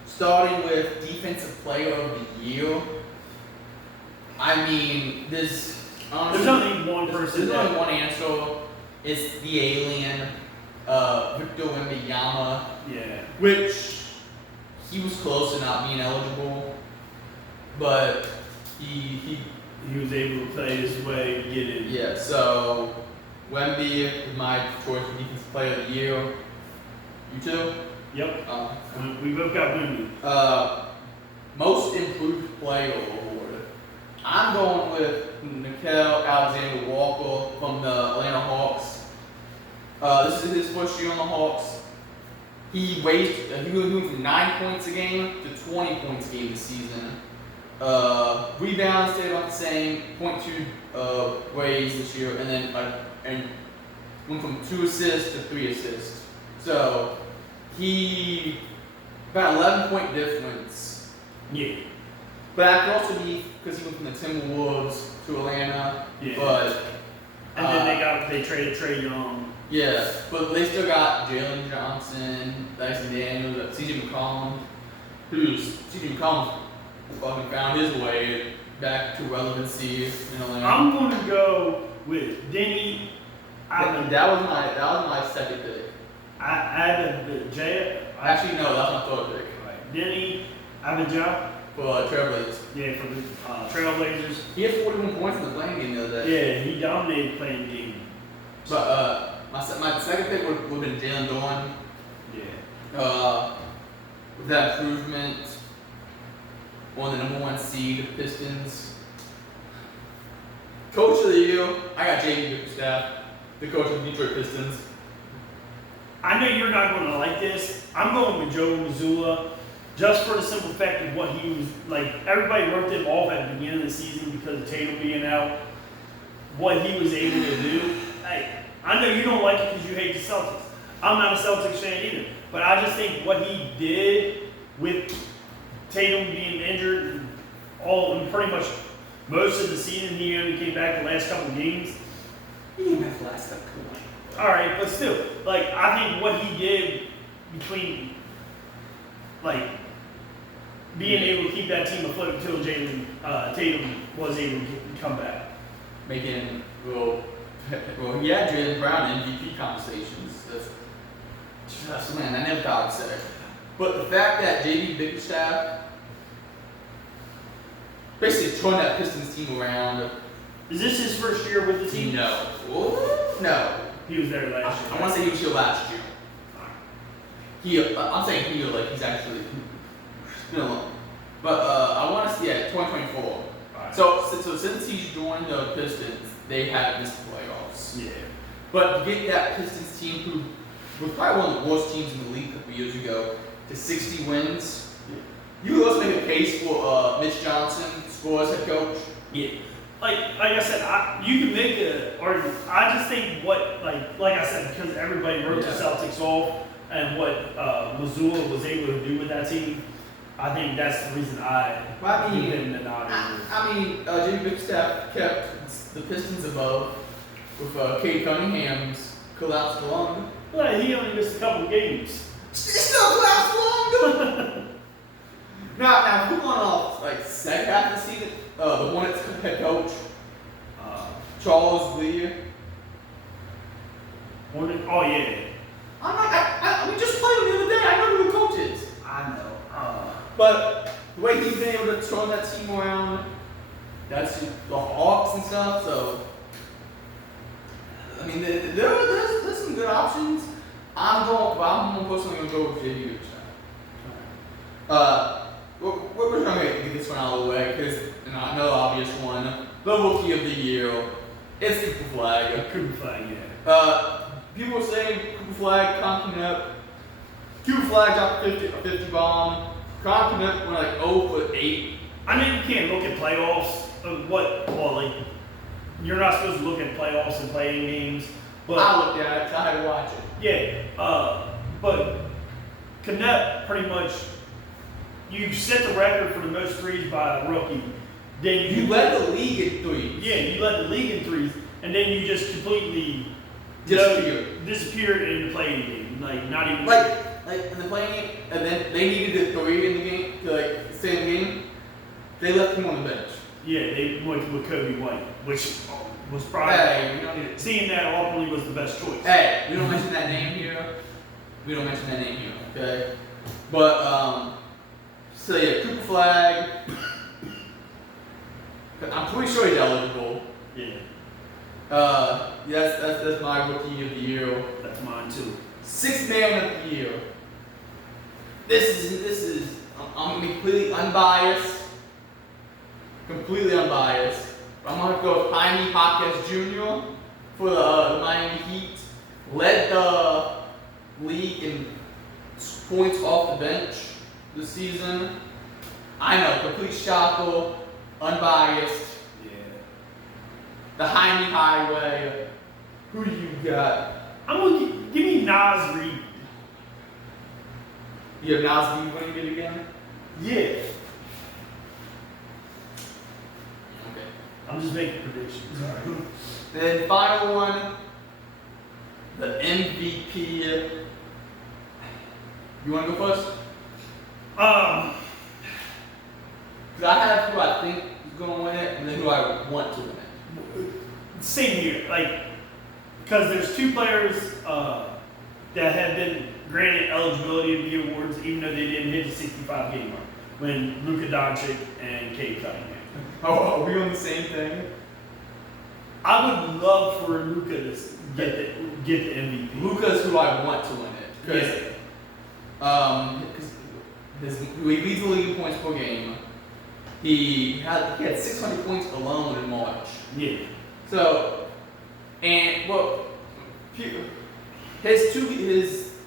Starting with Defensive Player of the Year. I mean, there's only one person. There's only one answer. It's the alien, Victor Wembanyama. Yeah. Which he was close to not being eligible, but he was able to play his way to get in. Yeah. So Wemby is my choice for Defensive Player of the Year. You too? Yep. We both got Wemby. Most Improved Player award. I'm going with Nickeil Alexander-Walker from the Atlanta Hawks. This is his first year on the Hawks. He went from 9 points a game to 20 points a game this season. Rebounds stayed about the same, 0.2 raise this year, and then and went from 2 assists to 3 assists. So he about 11-point difference. Yeah. But that could also be because he went from the Timberwolves to Atlanta. Yeah. But And then they traded Trae Young. yeah, but they still got Jalen Johnson, Dyson Daniels, C.J. McCollum, C.J. McCollum fucking found his way back to relevancy in Atlanta. I'm going to go with Denny. That was my second pick. I had Jay. Actually, no, that was my third pick. Right. Denny Avdija. For Trailblazers. Yeah, for the Trailblazers. He had 41 points in the playing game the other day. Yeah, he dominated playing the game. But my second pick would have been Jalen Dorn. Yeah. With that improvement on the number 1 seed, Pistons. Coach of the year, I got J.B. Bickerstaff, the coach of the Detroit Pistons. I know you're not going to like this. I'm going with Joe Mazzulla. Just for the simple fact of what he was like, everybody wrote him off at the beginning of the season because of Tatum being out. What he was able to do. Hey, I know you don't like it because you hate the Celtics. I'm not a Celtics fan either. But I just think what he did with Tatum being injured and pretty much most of the season, he only came back the last couple of games. He didn't have the last couple. All right, but still, like I think what he did between like being able to keep that team afloat until Tatum was able to come back. Making, well, he had Jaylen Brown MVP conversations. Just, man, I never thought I'd say it. But the fact that J.B. Bickerstaff basically turned that Pistons team around. Is this his first year with the team? No. No. He was there last year. I want to say he was here last year. I'm saying he, like he's actually been alone. But I want to see 2024. Right. So since he's joined the Pistons, they have missed the playoffs. Yeah. But to get that Pistons team, who was probably one of the worst teams in the league a couple years ago, to 60 wins, you could also make a case for Mitch Johnson, Spurs head coach. Yeah. Like I said, you can make an argument. I just think like I said, because everybody wrote the Celtics off and what Mazzulla was able to do with that team, I think that's the reason I give him the nod. I mean, Jimmy Bickerstaff kept the Pistons above with Kate Cunningham's collapsed lung. Well, he only missed a couple of games. It's still collapsed lung. Now, who won off like second half of the season? The Hornets head coach, Charles Lee. Hornet? Oh yeah. I'm like, we just played him the other day. I know who the coach is. I know. But the way he's been able to turn that team around, that's the Hawks and stuff. So, I mean, there's some good options. I'm personally gonna go with JD Bickerstaff. We're trying to get this one out of the way because another obvious one. The rookie of the year. It's Cooper Flag. Cooper Flag, yeah. People are saying Cooper Flag, Conn Cooper Flag dropped a 50 bomb. Conn went like 0 for 8. I mean, you can't look at playoffs. You're not supposed to look at playoffs and playing games. But I looked at it. I had to watch it. Yeah. But Connect pretty much. You set the record for the most threes by a rookie. Then you led the league in threes. Yeah, you led the league in threes, and then you just completely disappeared in the playing game. Like not even like in the playing game, and then they needed a 3 in the game to like stay in the game. They left him on the bench. Yeah, they went with Kobe White, which was probably seeing that ultimately was the best choice. Hey, we don't mention that name here. Okay, but so yeah, Cooper Flag. I'm pretty sure he's eligible. Yeah. That's my rookie of the year. That's mine too. 6th man of the year. This is I'm gonna be completely unbiased completely unbiased. I'm going to go with Jaime Jaquez Jr. for the Miami Heat. Led the league in points off the bench this season. I know, complete shocker, unbiased. Yeah. The Jaime Highway. Who do you got? I'm gonna give me Nas Reed. You have Nas Reed winning it again? Yeah. Okay. I'm just making predictions. Alright. Then final one, the MVP. You want to go first? Because I have who I think is going to win it, and then who I want to win it. Same here. Like, because there's two players that have been granted eligibility of the awards, even though they didn't hit the 65 game mark. When Luka Doncic and Cade Cunningham. Oh, are we on the same thing? I would love for Luka to get the MVP. Luka's who I want to win it. Because he leads the league in points per game. He had 600 points alone in March. Yeah. So, and well, his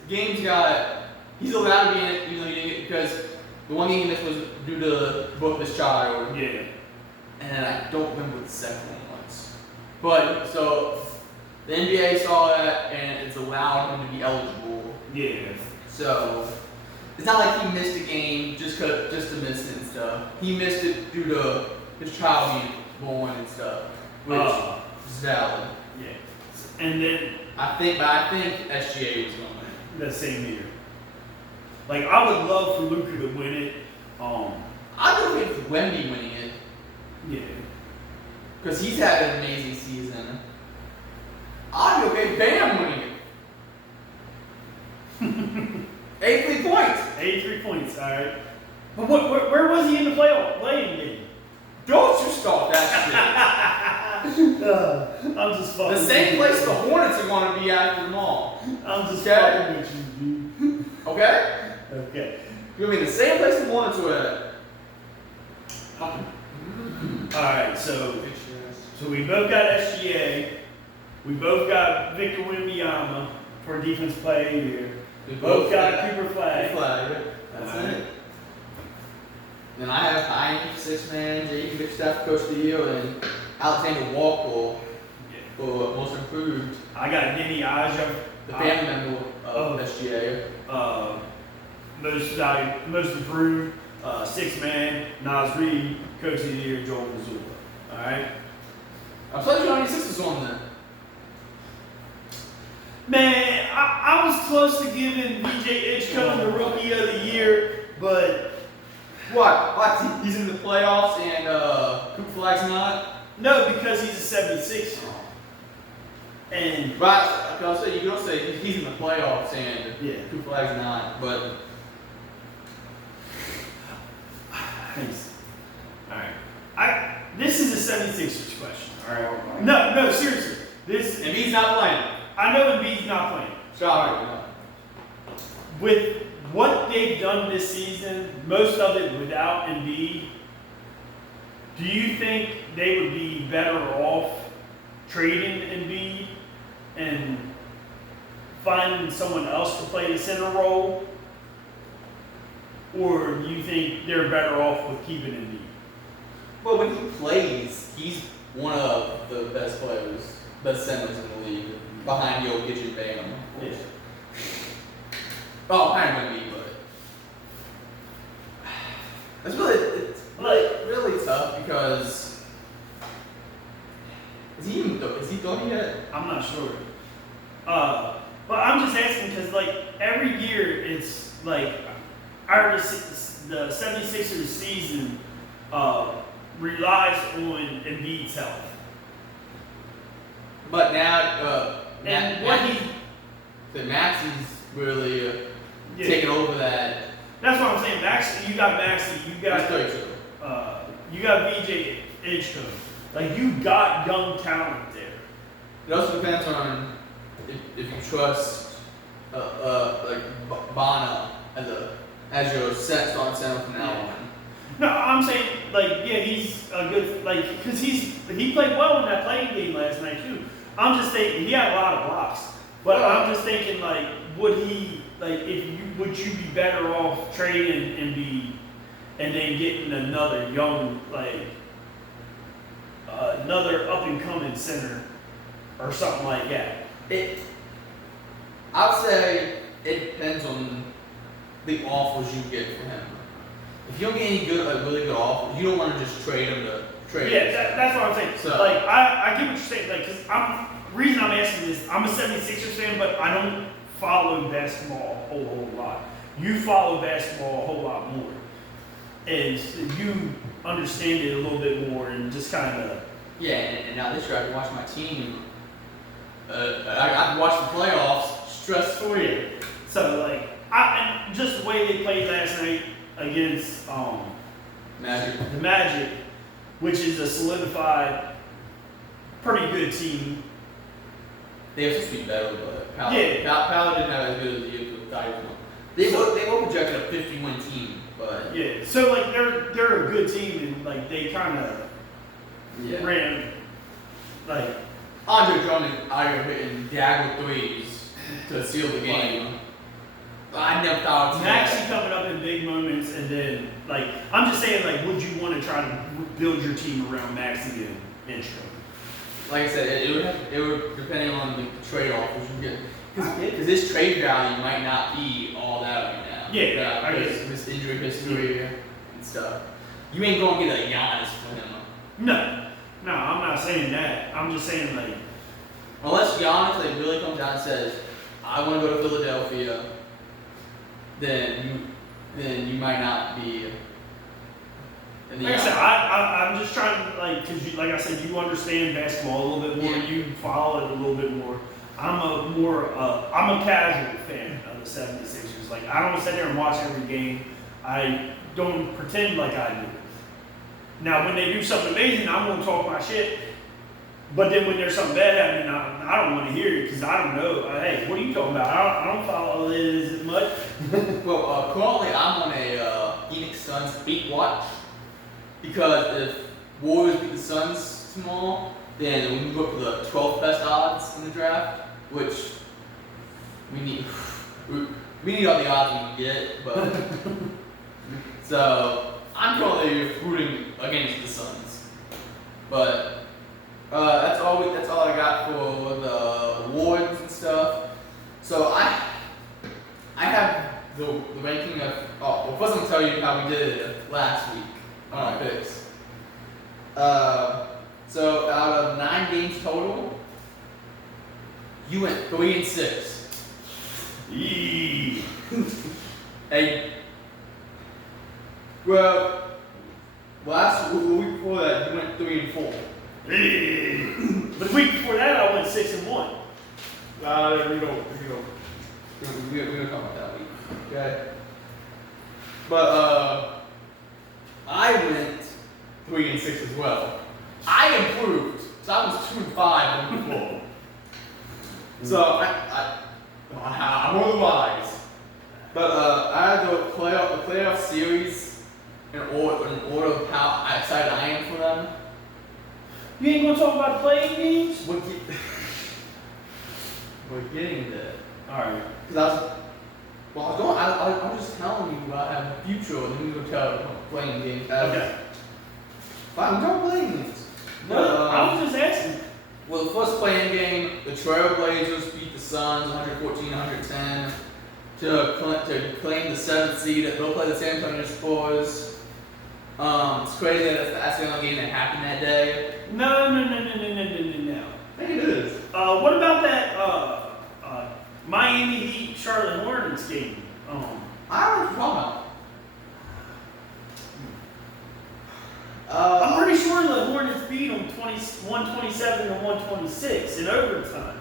games he's allowed to be in it, even though he didn't get, because the one game he missed was due to both his child. Yeah. And I don't remember what the second one was. But so the NBA saw that and it's allowed him to be eligible. Yeah. So it's not like he missed a game just to miss it and stuff. He missed it due to his child being born and stuff, which is valid. Yeah. And then I think SGA was going to win. the same year. Like, I would love for Luka to win it. I'd be okay with Wemby winning it. Yeah. Because he's had an amazing season. I'd be okay with Bam winning it. 83 points. 83 points, alright. But where was he in the playing game? Don't you start that I'm just shit. fucking The same place the Hornets are going to be after them all. I'm just Okay. fucking with you, dude. Okay? Okay. You're going to be the same place the Hornets were at. Alright, so we both got SGA. We both got Victor Wembanyama for defense player of the year. We both got Cooper Flag. That's Alright. it. Then I have 6-man, J.D. Bickerstaff Coach of the Year, and Alexander Walker for Most Improved. I got Denny Aja, The family member of SGA. Most improved, 6-man, Nas Reed, Coach of the Year, Joel Mazzulla. Alright? I'm surprised you don't have any Sixers on there. Man, I was close to giving BJ Edgecombe the Rookie of the Year, but What? He's in the playoffs and Cooper Flag's not? no, because he's a 76er. And Right, I'll say, you don't say he's in the playoffs and Yeah. Cooper Flag's not, but thanks. Alright. This is a 76ers question. Alright. No, seriously. and he's not playing. I know Embiid's not playing. Sorry, no. With what they've done this season, most of it without Embiid, do you think they would be better off trading Embiid and finding someone else to play the center role? Or do you think they're better off with keeping Embiid? Well, when he plays, he's one of the best players, best centers in the league, behind Jokic and Bam. Yeah. Oh, behind Wemby, but it's really tough because is he 30 yet? I'm not sure. But I'm just asking because, like, every year it's like the 76ers season relies on Embiid's health. But now, And what he Maxi's really Yeah. taking over that. That's what I'm saying. Maxey, you got Maxey, you got 32. you got BJ Edgecombe. Like, you got young talent there. It also depends on if you trust like Bono as your starting center from now on. No, I'm saying like yeah, he's a good like because he played well in that playing game last night too. I'm just thinking he had a lot of blocks, but I'm just thinking like would he like if you would you be better off trading and then getting another young like another up and coming center or something like that. I'd say it depends on the offers you get for him. If you don't get any good, like really good offers, you don't want to just trade him to trade. Yeah, that's what I'm saying. So, like I get what you're saying. Like, cause reason I'm asking this, I'm a 76ers fan, but I don't follow basketball a whole lot. You follow basketball a whole lot more, and you understand it a little bit more, and just kind of. Yeah, and now this year I can watch my team. I can watch the playoffs stress free. So like, and just the way they played last night against Magic. the Magic, which is a solidified, pretty good team. They have to be better, but Powell didn't have as good as the year thought he was. They were projected a 50-win team, but yeah. So like they're a good team, and like they kind of ran like Andre Drummond out here hitting dagger threes to seal the game. I never thought of Maxey coming up in big moments, and then like I'm just saying like, would you want to try to build your team around Maxey and Intro? Like I said, it would depending on the trade offers you get, because his trade value might not be all that right now. Yeah, I guess his injury history and stuff. You ain't gonna get a Giannis for him. No, I'm not saying that. I'm just saying like, unless Giannis like really comes out and says, "I want to go to Philadelphia," then you might not be. Like I said, I'm just trying to like, cause like I said, you understand basketball a little bit more. Yeah. You follow it a little bit more. I'm a casual fan of the 76ers. Like I don't sit there and watch every game. I don't pretend like I do. Now, when they do something amazing, I'm going to talk my shit. But then when there's something bad happening, I don't want to hear it because I don't know. Hey, what are you talking about? I don't follow it as much. Well, currently I'm on a Phoenix Suns beat watch because if Warriors beat the Suns tomorrow, then we move up to the 12th best odds in the draft, which we need. We need all the odds we can get, but so I'm currently rooting against the Suns, but that's all I got for the awards and stuff. So I have the ranking of. Oh, well, first I'm gonna tell you how we did it last week on our picks. So out of 9 games total, you went 3-6. Yee. Hey. Well, the week before that, you went 3-4. But the week before that, I went 6-1. There we go. We're gonna talk about that week. Okay. But I went 3-6 as well. I improved, so I was 2-5 the week before. So I'm more wise. But I had the playoff series in order of how excited I am for them. You ain't gonna talk about playing games? We're getting there. Alright. Because I was just telling you about having a future, and then we go tell playing games. Okay. Fine, we don't play games. No, I was just asking. Well, the first playing game, the Trailblazers beat the Suns 114-110 to claim the 7th seed. They'll play the San Antonio Spurs. It's crazy that that's the only game that happened that day. No. I think it is. What about that Miami Heat Charlotte Hornets game? I don't know what you're talking about. I'm pretty sure the Hornets beat them 127 to 126 in overtime.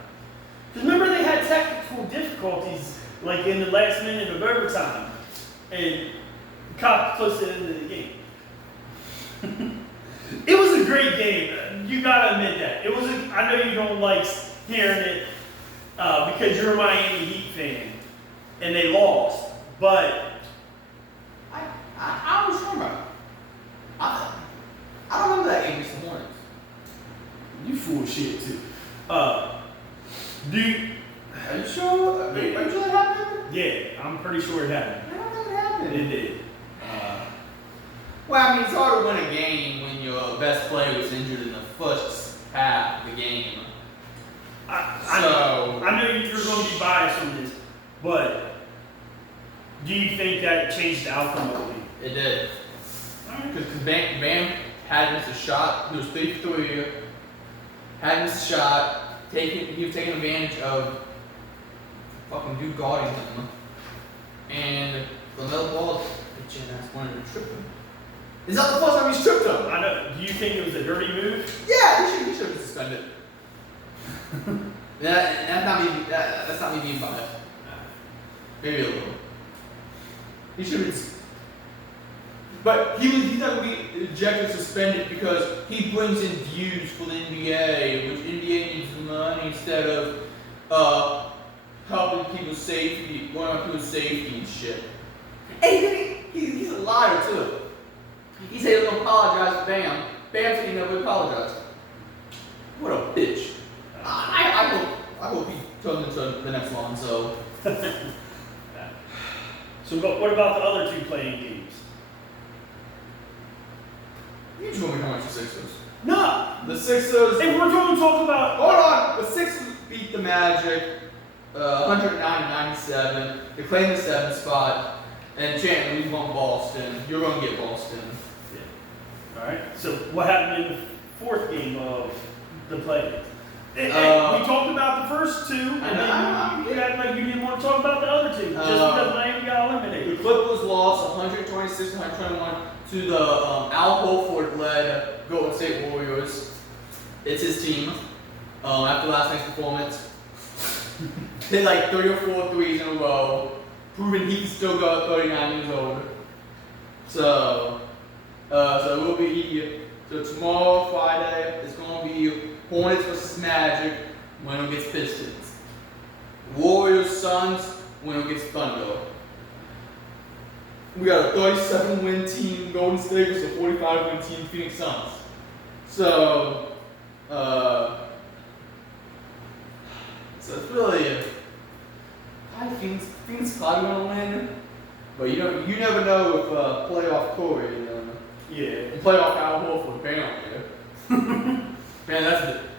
Because remember they had technical difficulties like in the last minute of overtime and caught close to the end of the game. It was a great game. You gotta admit that. It was. I know you don't like hearing it because you're a Miami Heat fan and they lost, but I was talking about. I don't remember that game against the Hornets. You full of shit too. Do you, Are you sure? Are you sure that happened? yeah, I'm pretty sure it happened. I don't think it happened. It did. Well, I mean, it's hard to win a game when your best player was injured in the first half of the game. I know you're going to be biased on this, but do you think that changed the outcome of the game? It did. Alright. Because Bam had missed a shot. He was 3-3. Had missed a shot. He was taking advantage of fucking dude guarding him. And the little ball, bitch ass wanted to trip him. Is that the first time he's tripped him? I know. Do you think it was a dirty move? Yeah, he should have been suspended. That's not me being biased. Maybe a little. He should have been. But he's not going to be ejected, suspended because he brings in views for the NBA, which NBA needs money instead of helping people's safety, worrying about people's safety and shit. And he's a liar too. He said he's gonna apologize to Bam. Bam said he never apologized. What a bitch. I hope he turns into the next one. So. So what about the other two playing games? You just want me to come at the Sixers. No. The Sixers. If we're going to talk about, Hold on. The Sixers beat the Magic, 109-97. They claim the 7th spot, and Chandler, we won Boston. You're gonna get Boston. all right. So what happened in the fourth game of the play? We talked about the first two, and then you act like you didn't want to talk about the other two just because Miami got The eliminated. Clippers lost 126-121 to the Al Horford-led Golden State Warriors. It's his team. After last night's performance, hit like 3 or 4 threes in a row, proving he can still go at 39 years old. So it will be. So tomorrow, Friday, it's going to be Hornets versus Magic. Winner gets Pistons. Warriors, Suns. Winner gets Thunder. We got a 37-win team, Golden State versus a 45-win team, Phoenix Suns. So it's really. I think Phoenix probably gonna win, but you never know with playoff Corey. Yeah. And playoff Al Horford, apparently. Man,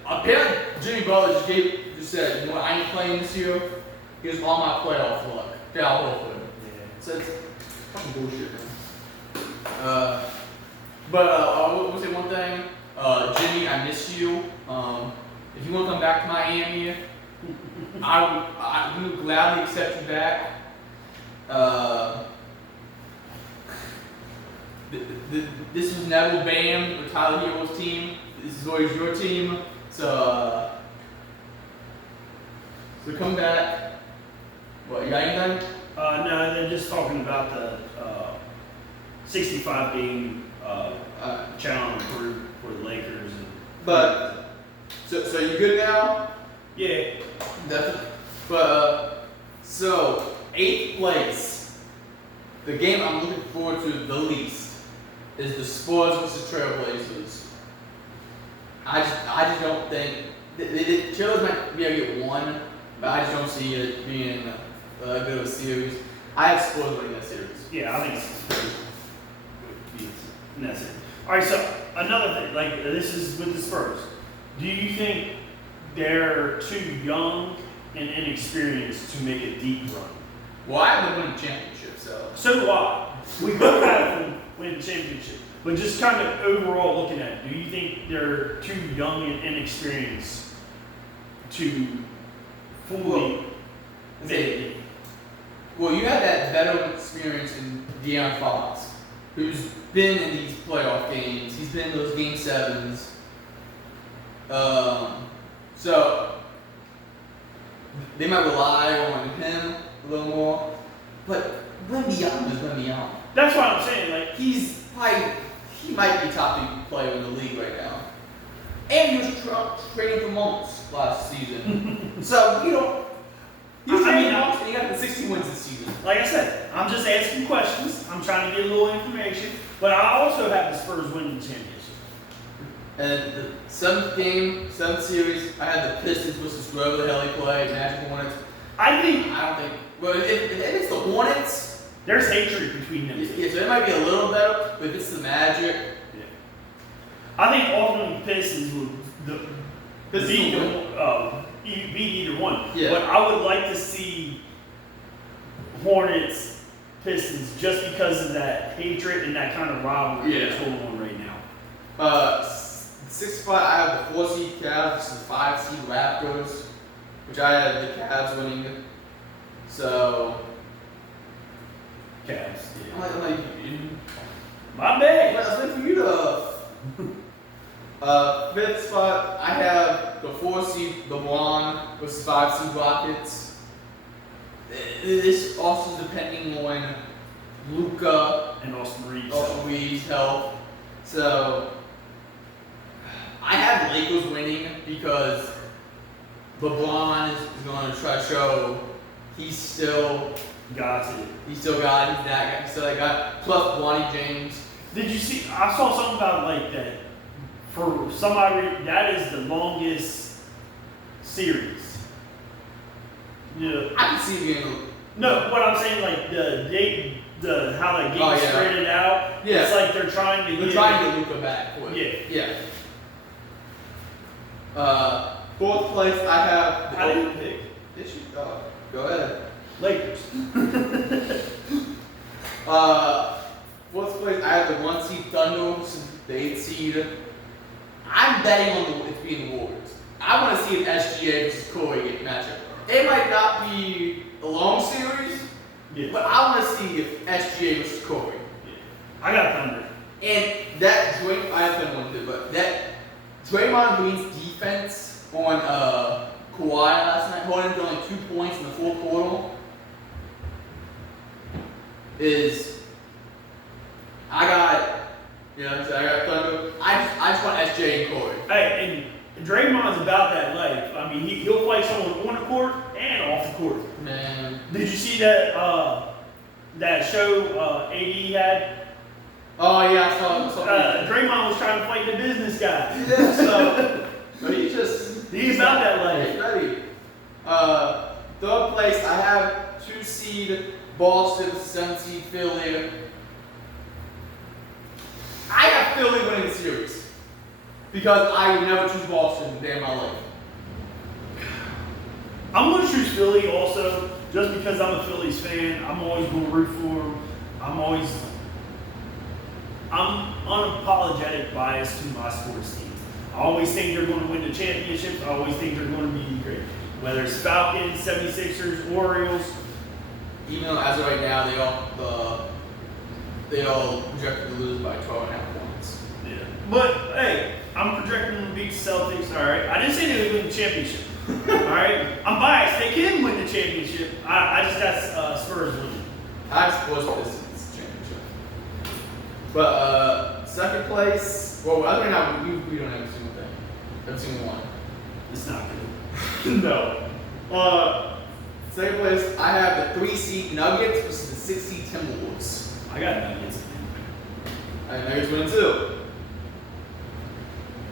apparently Jimmy Butler just said, you know what, I ain't playing this year. He was on my playoff luck. Al Horford. Yeah. So it's fucking bullshit, man. But I will say one thing. Jimmy, I miss you. If you want to come back to Miami, I will gladly accept you back. This was never Bam or Tyler Hero's team. This is always your team. So come back. What, you got anything? No, they're just talking about the 65 being challenge for the Lakers. But so you good now? Yeah. Definitely. But so 8th place. The game I'm looking forward to the least is the Spurs versus Trailblazers. I just don't think Trailblazers might be able to get one, but I just don't see it being a good of a series. I have Spurs winning that series. Yeah, I think it's necessary. All right, so another thing, like this is with the Spurs. Do you think they're too young and inexperienced to make a deep run? Well, I haven't won a championship, so. So do I. We both have them win the championship. But just kind of overall looking at it, do you think they're too young and inexperienced to fully make it? Well, you have that veteran experience in De'Aaron Fox, who's been in these playoff games. He's been in those game 7s. So they might rely on him a little more. But Wembanyama is Wembanyama. That's what I'm saying. Like He might be top 3 player in the league right now. And he was trading for months last season. So, you know, he got the 60 wins this season. I said, I'm just asking questions. I'm trying to get a little information. But I also have the Spurs winning the championship. And the seventh series, I had the Pistons versus whoever the hell they play, Magic Hornets. I think I don't think. Well, if it's the Hornets, there's hatred between them. yeah, so it might be a little better. But if it's the Magic, Yeah. I think ultimately Pistons would beat either one. Yeah. But I would like to see Hornets, Pistons, just because of that hatred and that kind of rivalry that's going on right now. 6 spot, I have the 4 seed Cavs versus the 5 seed Raptors, which I had the Cavs winning. So, Cavs. I'm Yeah. like, My bad. let's wait for you to. 5th spot, I have the 4 seed LeBron versus 5 seed Rockets. This also is depending on Luka And Austin Reed's health. So I have the Lakers winning because LeBron is going to try to show he's still got it. he's still got it. He's that guy. He's still that guy. Plus Lonnie James. Did you see? I saw something about like that. For somebody, that is the longest series. Yeah. I can see him getting. No, what I'm saying, like how that game spread it out. Yeah. It's like they're trying to They're trying to get Luka back for it. Yeah. Yeah. 4th place, I have. I didn't pick Did you? Go ahead. Lakers. 4th place, I have the 1 seed Thunder versus the 8 seed. I'm betting on it being the Warriors. I want to see an SGA versus Corey get matchup. It might not be a long series, Yeah. but I want to see if SGA versus Corey. Yeah. I got Thunder. And that I have Thunder one too, but that Draymond Green's defense on Kawhi last night, holding him to only 2 points in the 4th quarter, is I got Thunder. I just want SJ and Corey. Hey, and Draymond's about that life. I mean, he'll play someone on the court and off the court. Man. Did you see that that show AD had? Oh yeah, I saw Draymond was trying to fight the business guy. Yeah, so but he's about that life. He's ready. 3rd place, I have 2 seed Boston, 7 seed Philly. I have Philly winning the series because I would never choose Boston day in my life. I'm going to choose Philly also, just because I'm a Phillies fan. I'm always going to root for them. I'm unapologetic biased to my sports team. I always think they're going to win the championships. I always think they're going to be great. Whether it's Falcons, 76ers, Orioles. Even though as of right now they all projected to lose by 12.5 points. Yeah. But hey, I'm projecting them to beat the Celtics. All right. I didn't say they would win the championship. All right. I'm biased. They can win the championship. I just got Spurs winning. I suppose Pistons championship. But 2nd place, well, other than that, we don't have a single thing. Every single one. It's not good. No. 2nd place, I have the 3 seed Nuggets versus the 6 seed Timberwolves. I got Nuggets. I have Nuggets winning too.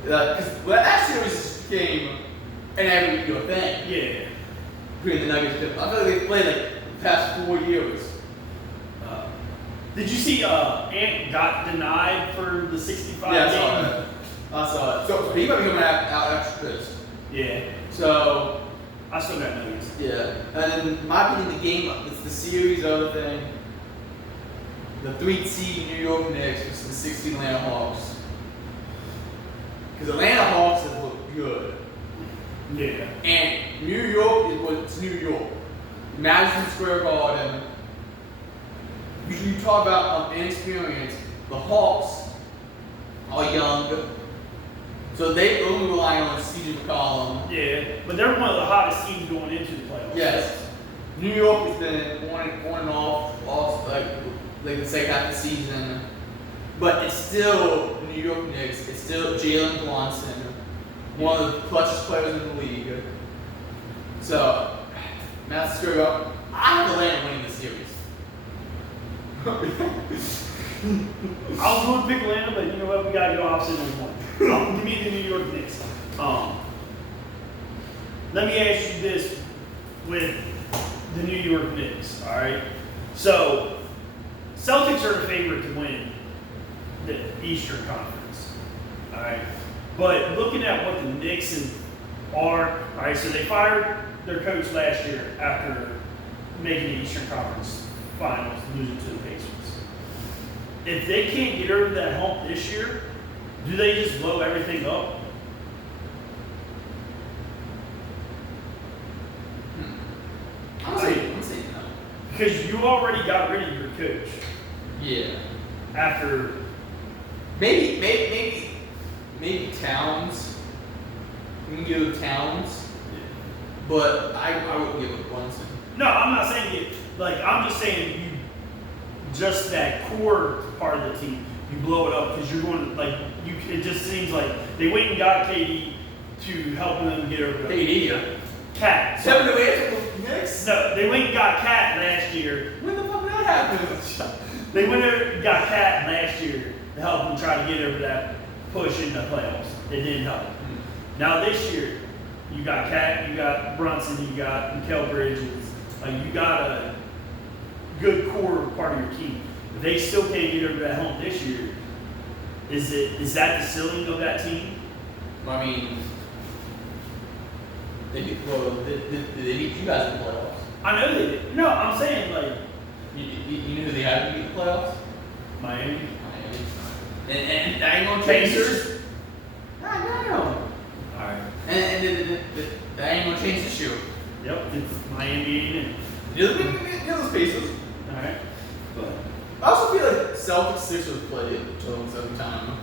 Because that series just became an every year thing Yeah. between the Nuggets and Timberwolves. I feel like they played like the past 4 years. Did you see Ant got denied for the 65 Yeah, I game? saw that. I saw it. So he might be coming out extra pissed. Yeah. So, I still got Nuggets. yeah. And then my opinion, the game, it's the series other thing. The 3 seed New York Knicks versus the 6 seed Atlanta Hawks. Because Atlanta Hawks have looked good. Yeah. And New York is what's New York. Madison Square Garden. You talk about inexperience. The Hawks are young. So they only rely on CJ McCollum. Yeah. But they're one of the hottest teams going into the playoffs. Yes. New York has been on and off like the second half of the season. But it's still New York Knicks. It's still Jalen Brunson, one of the clutchest players in the league. So, Madison Square Garden, I have Atlanta winning the series. I was going to pick Atlanta, but you know what? We got to go opposite on one. Give me the New York Knicks. Let me ask you this with the New York Knicks, all right? So, Celtics are the favorite to win the Eastern Conference, all right? But looking at what the Knicks are, all right, so they fired their coach last year after making the Eastern Conference Finals, losing to the Pacers. If they can't get over that hump this year, do they just blow everything up? I'm saying no. Because you already got rid of your coach Yeah. after. Maybe Towns. We can give Towns, but I wouldn't give it Brunson. No, I'm not saying it. Like, I'm just saying you, just that core part of the team, you blow it up because you're going to, like, you. It just seems like they went and got KD to help them get over the KD. Cat. Seven to eight Knicks. No, they went and got Cat last year. When the fuck did that happen? They went and got Cat last year to help them try to get over that push in the playoffs. It didn't help. Now this year, you got Cat, you got Brunson, you got Mikal Bridges. Like, you got a good core part of your team. If they still can't get over that hump this year, is that the ceiling of that team? I mean, they beat you guys in the playoffs. I know they did. No, I'm saying, like, You knew who they had to beat the playoffs? Miami. And that ain't gonna change. Pacers. No. Alright. And that ain't gonna change this year. Yep, it's Miami and those Pacers. alright. But I also feel like Celtics Sixers play each other every time.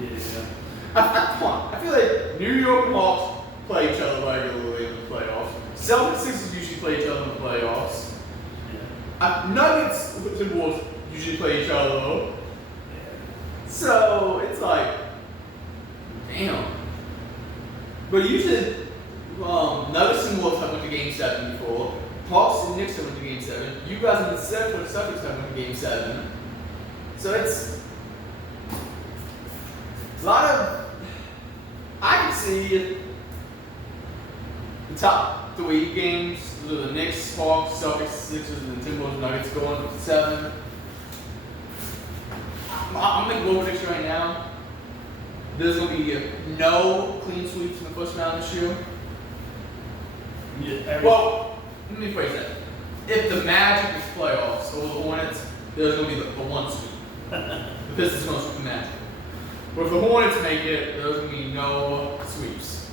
yeah. Come on. I feel like New York and Hawks play each other regularly in the playoffs. Celtics Sixers usually play each other in the playoffs. Nuggets and Wolves usually play each other though. So it's like, damn. But usually, Nuggets and Wolves have went to Game 7 before. Hawks and Knicks have went to Game 7. You guys in the set for the Celtics have went to Game 7. So it's a lot of. I can see the top 3 games. The Knicks, Hawks, Celtics, Sixers, and Timberwolves, Nuggets going to 7. I'm making a little prediction right now. There's going to be no clean sweeps in the first round this year. Yeah, Well, let me phrase that. If the Magic is playoffs or the Hornets, there's going to be the one sweep. The Pistons going to sweep the Magic. But if the Hornets make it, there's going to be no sweeps.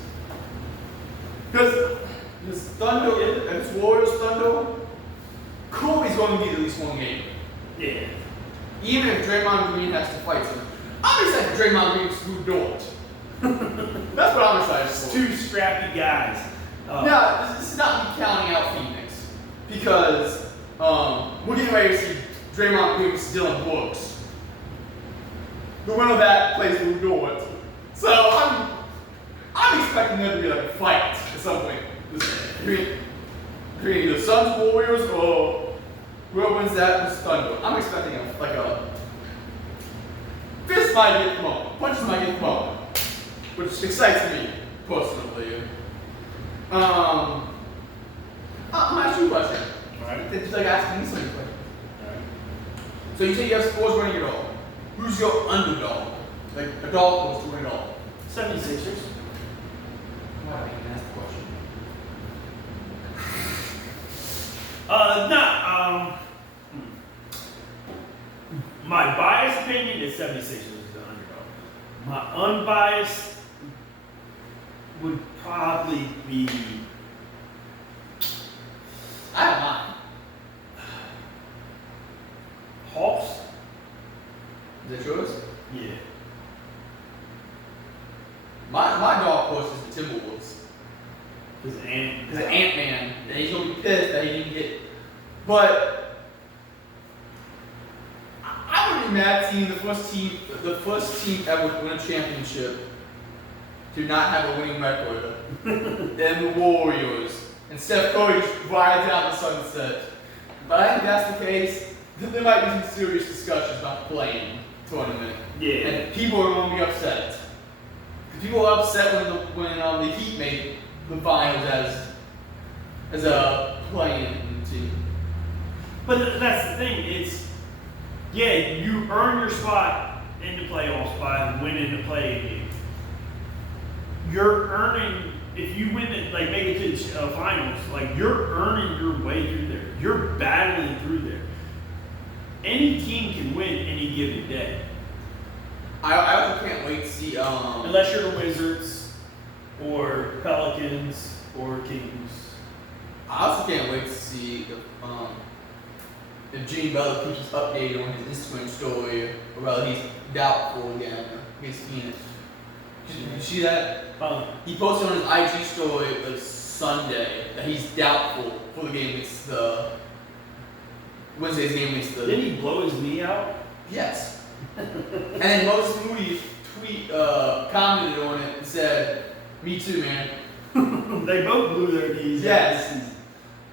Because this Thunder, and this Warriors Thunder, Kobe's going to be at least one game. Yeah. Even if Draymond Green has to fight him. I'm excited for Draymond Green to Lou Dort. That's what I'm excited for. 2 scrappy guys. Now, this is not me counting out Phoenix. Because we're getting ready to see Draymond Green versus Dylan Brooks. The winner of that plays Lou Dort. So I'm expecting there to be like a fight at some point. Between either Suns, Warriors, or whoever wins that versus Thunder. I'm expecting a fist might get thrown, punches might get thrown, which excites me personally. I'm gonna ask you a question. Alright. It's like asking me something. Alright. So you say you have Spurs winning it all. Who's your underdog? Like a dog goes to win it all. 76ers. Why did I even ask the question? My biased opinion is 76ers is the underdog. My unbiased would probably be. I have mine. Hawks. Is that yours? Yeah. My dog horse is the Timberwolves. Because Ant-Man, and he's gonna be pissed that he didn't get. But I wouldn't be mad seeing the first team ever to win a championship to not have a winning record, and the Warriors. And Steph Curry just rides out the sunset. But I think that's the case. there might be some serious discussions about the playing tournament. Yeah. And people are going to be upset. Because people are upset when the Heat made the finals as a playing team. But that's the thing. It's you earn your spot in the playoffs by winning the play game. You're earning if you win it, like make it to the finals. Like you're earning your way through there. You're battling through there. Any team can win any given day. I also can't wait to see. Unless you're the Wizards, or Pelicans, or Kings. I also can't wait to see if Jimmy Butler keeps updated on his Instagram story about he's doubtful again against Phoenix. Did you see that? He posted on his IG story Sunday that he's doubtful for the game against the Wednesday's game against the. Didn't he blow his knee out? Yes. And then Moses Moody commented on it and said, "Me too, man." They both blew their knees. Yes.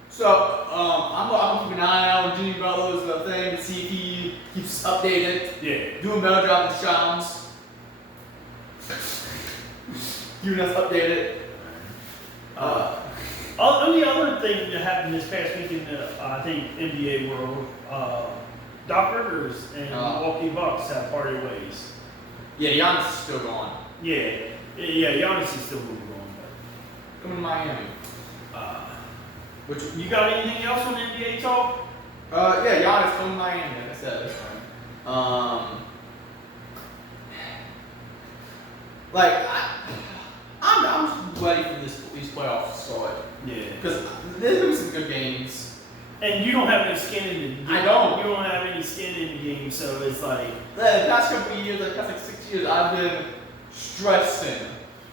So I'm gonna keep an eye out on Jimmy Butler's thing to see if he keeps updated. Yeah. Doing better job than Shams. Keeping us updated. Only other thing that happened this past week in the I think NBA world, Doc Rivers and Milwaukee Bucks have parted ways. Yeah, Giannis is still gone. Yeah, Giannis is still moving on. Coming to Miami. Which you got anything else on NBA talk? Yeah, Giannis coming to Miami, like I said. I'm just ready for these playoffs to start. Yeah. Because there's been some good games. And you don't have any skin in the game. I don't. You don't have any skin in the game, so it's like. The past couple of years, like past 6 years, I've been stressing.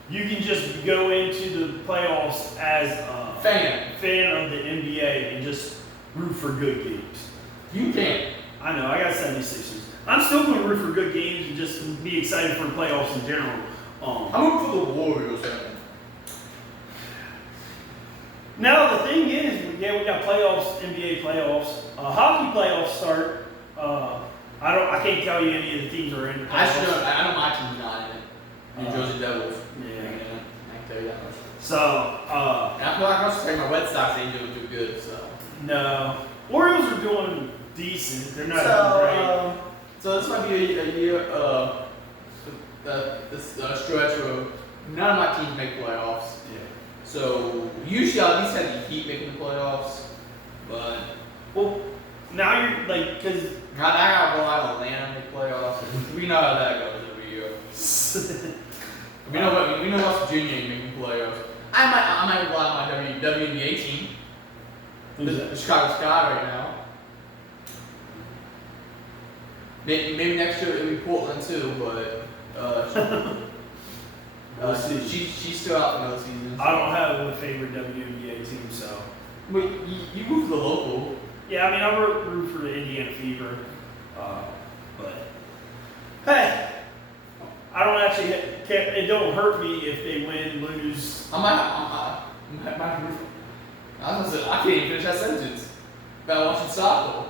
You can just go into the playoffs as a fan of the NBA and just root for good games. You can't. I know, I got 76ers. I'm still going to root for good games and just be excited for the playoffs in general. I'm rooting for the Warriors. Now the thing is, we got playoffs, NBA playoffs. Hockey playoffs start. I can't tell you any of the teams are in the playoffs. I know my team's not in it. New Jersey Devils. Yeah. I can tell you that much. So, and I feel like I was saying my Red Sox ain't doing too good, so. No. Orioles are doing decent. They're not doing great. So this might be a year, this stretch where none of my teams make playoffs. Yeah. So usually I at least have the Heat making the playoffs, but well, now you're like, because I got rely on Atlanta make playoffs. We know how that goes every year. we know West Virginia ain't making playoffs. I might rely on my WNBA team, the Chicago Sky right now. Maybe next year it'll be Portland too, but we'll see. She's still out for another season. So. I don't have a favorite WNBA team, so. But you moved the local. Yeah, I mean, I root for the Indiana Fever, but hey, I don't actually. It don't hurt me if they win, lose. I can't even finish that sentence about watching soccer.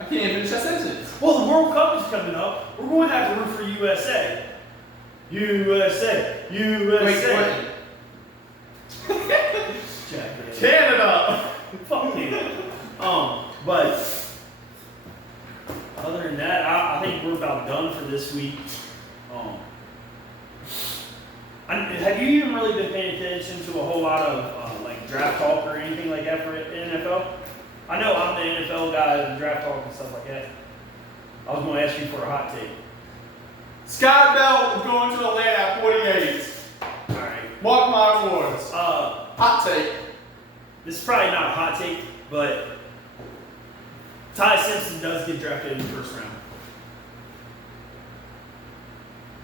I can't even finish that sentence. Well, the World Cup is coming up. We're going to have to root for USA. USA. Wait. Canada. Fuck Canada. But other than that, I think we're about done for this week. Have you even really been paying attention to a whole lot of like draft talk or anything like that for the NFL? I know I'm the NFL guy and draft talk and stuff like that. I was going to ask you for a hot take. Scott Bell is going to Atlanta at 48. All right. Mark my words. Hot take. This is probably not a hot take, but Ty Simpson does get drafted in the first round.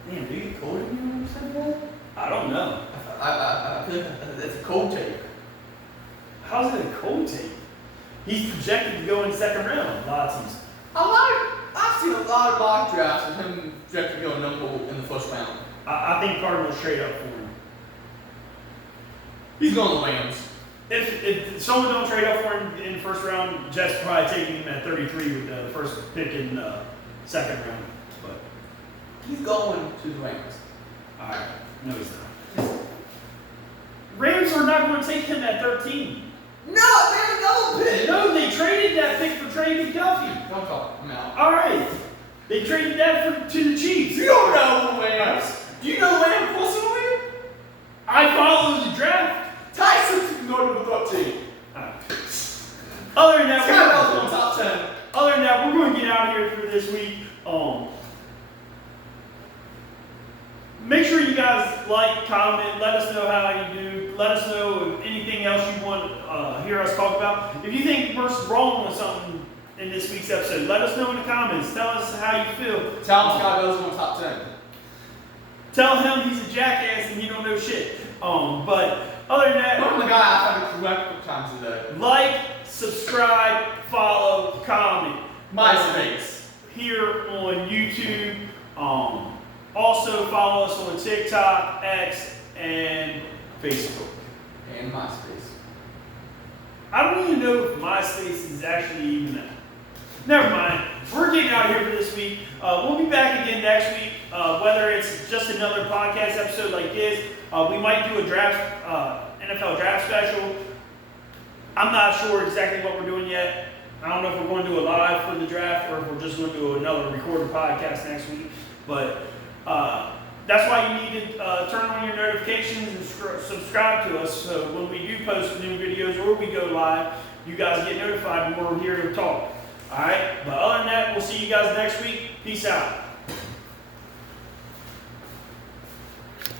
Man, do you cold in you when you said that? I don't know. I feel like that's a cold take. How's it a cold take? He's projected to go in the second round. A lot of teams. I've seen a lot of mock drafts of him projected to go number in the first round. I think Cardinals trade up for him. He's going to the Rams. If someone don't trade up for him in the first round, Jets probably taking him at 33 with the first pick in the second round. But He's going to the Rams. all right, no, he's not. Rams are not going to take him at 13. No, they have another pick. No, they traded that pick for Trey McDuffie. Don't talk. I'm out. All right, they traded that to the Chiefs. You don't know the Rams. Do you know the Rams personally? I follow the draft. Tyson's going to the 13. All right. Other than that, Scott Bell's going top 10. Other than that, we're going to get out of here for this week. Make sure you guys like, comment, let us know how you do. Let us know if anything else you want to hear us talk about. If you think we're wrong with something in this week's episode, let us know in the comments. Tell us how you feel. Tell him Scott Bell's going top 10. Tell him he's a jackass and you don't know shit. But other than that, I'm the guy I've had to correct times a day. like, subscribe, follow, comment. MySpace. Here on YouTube. Also follow us on TikTok, X, and Facebook. And MySpace. I don't even know if MySpace is actually even that. Never mind. We're getting out of here for this week. We'll be back again next week. Whether it's just another podcast episode like this, we might do a draft, NFL draft special. I'm not sure exactly what we're doing yet. I don't know if we're going to do a live for the draft or if we're just going to do another recorded podcast next week. But that's why you need to turn on your notifications and subscribe to us. So when we do post new videos or we go live, you guys get notified when we're here to talk. All right. But other than that, we'll see you guys next week. Peace out.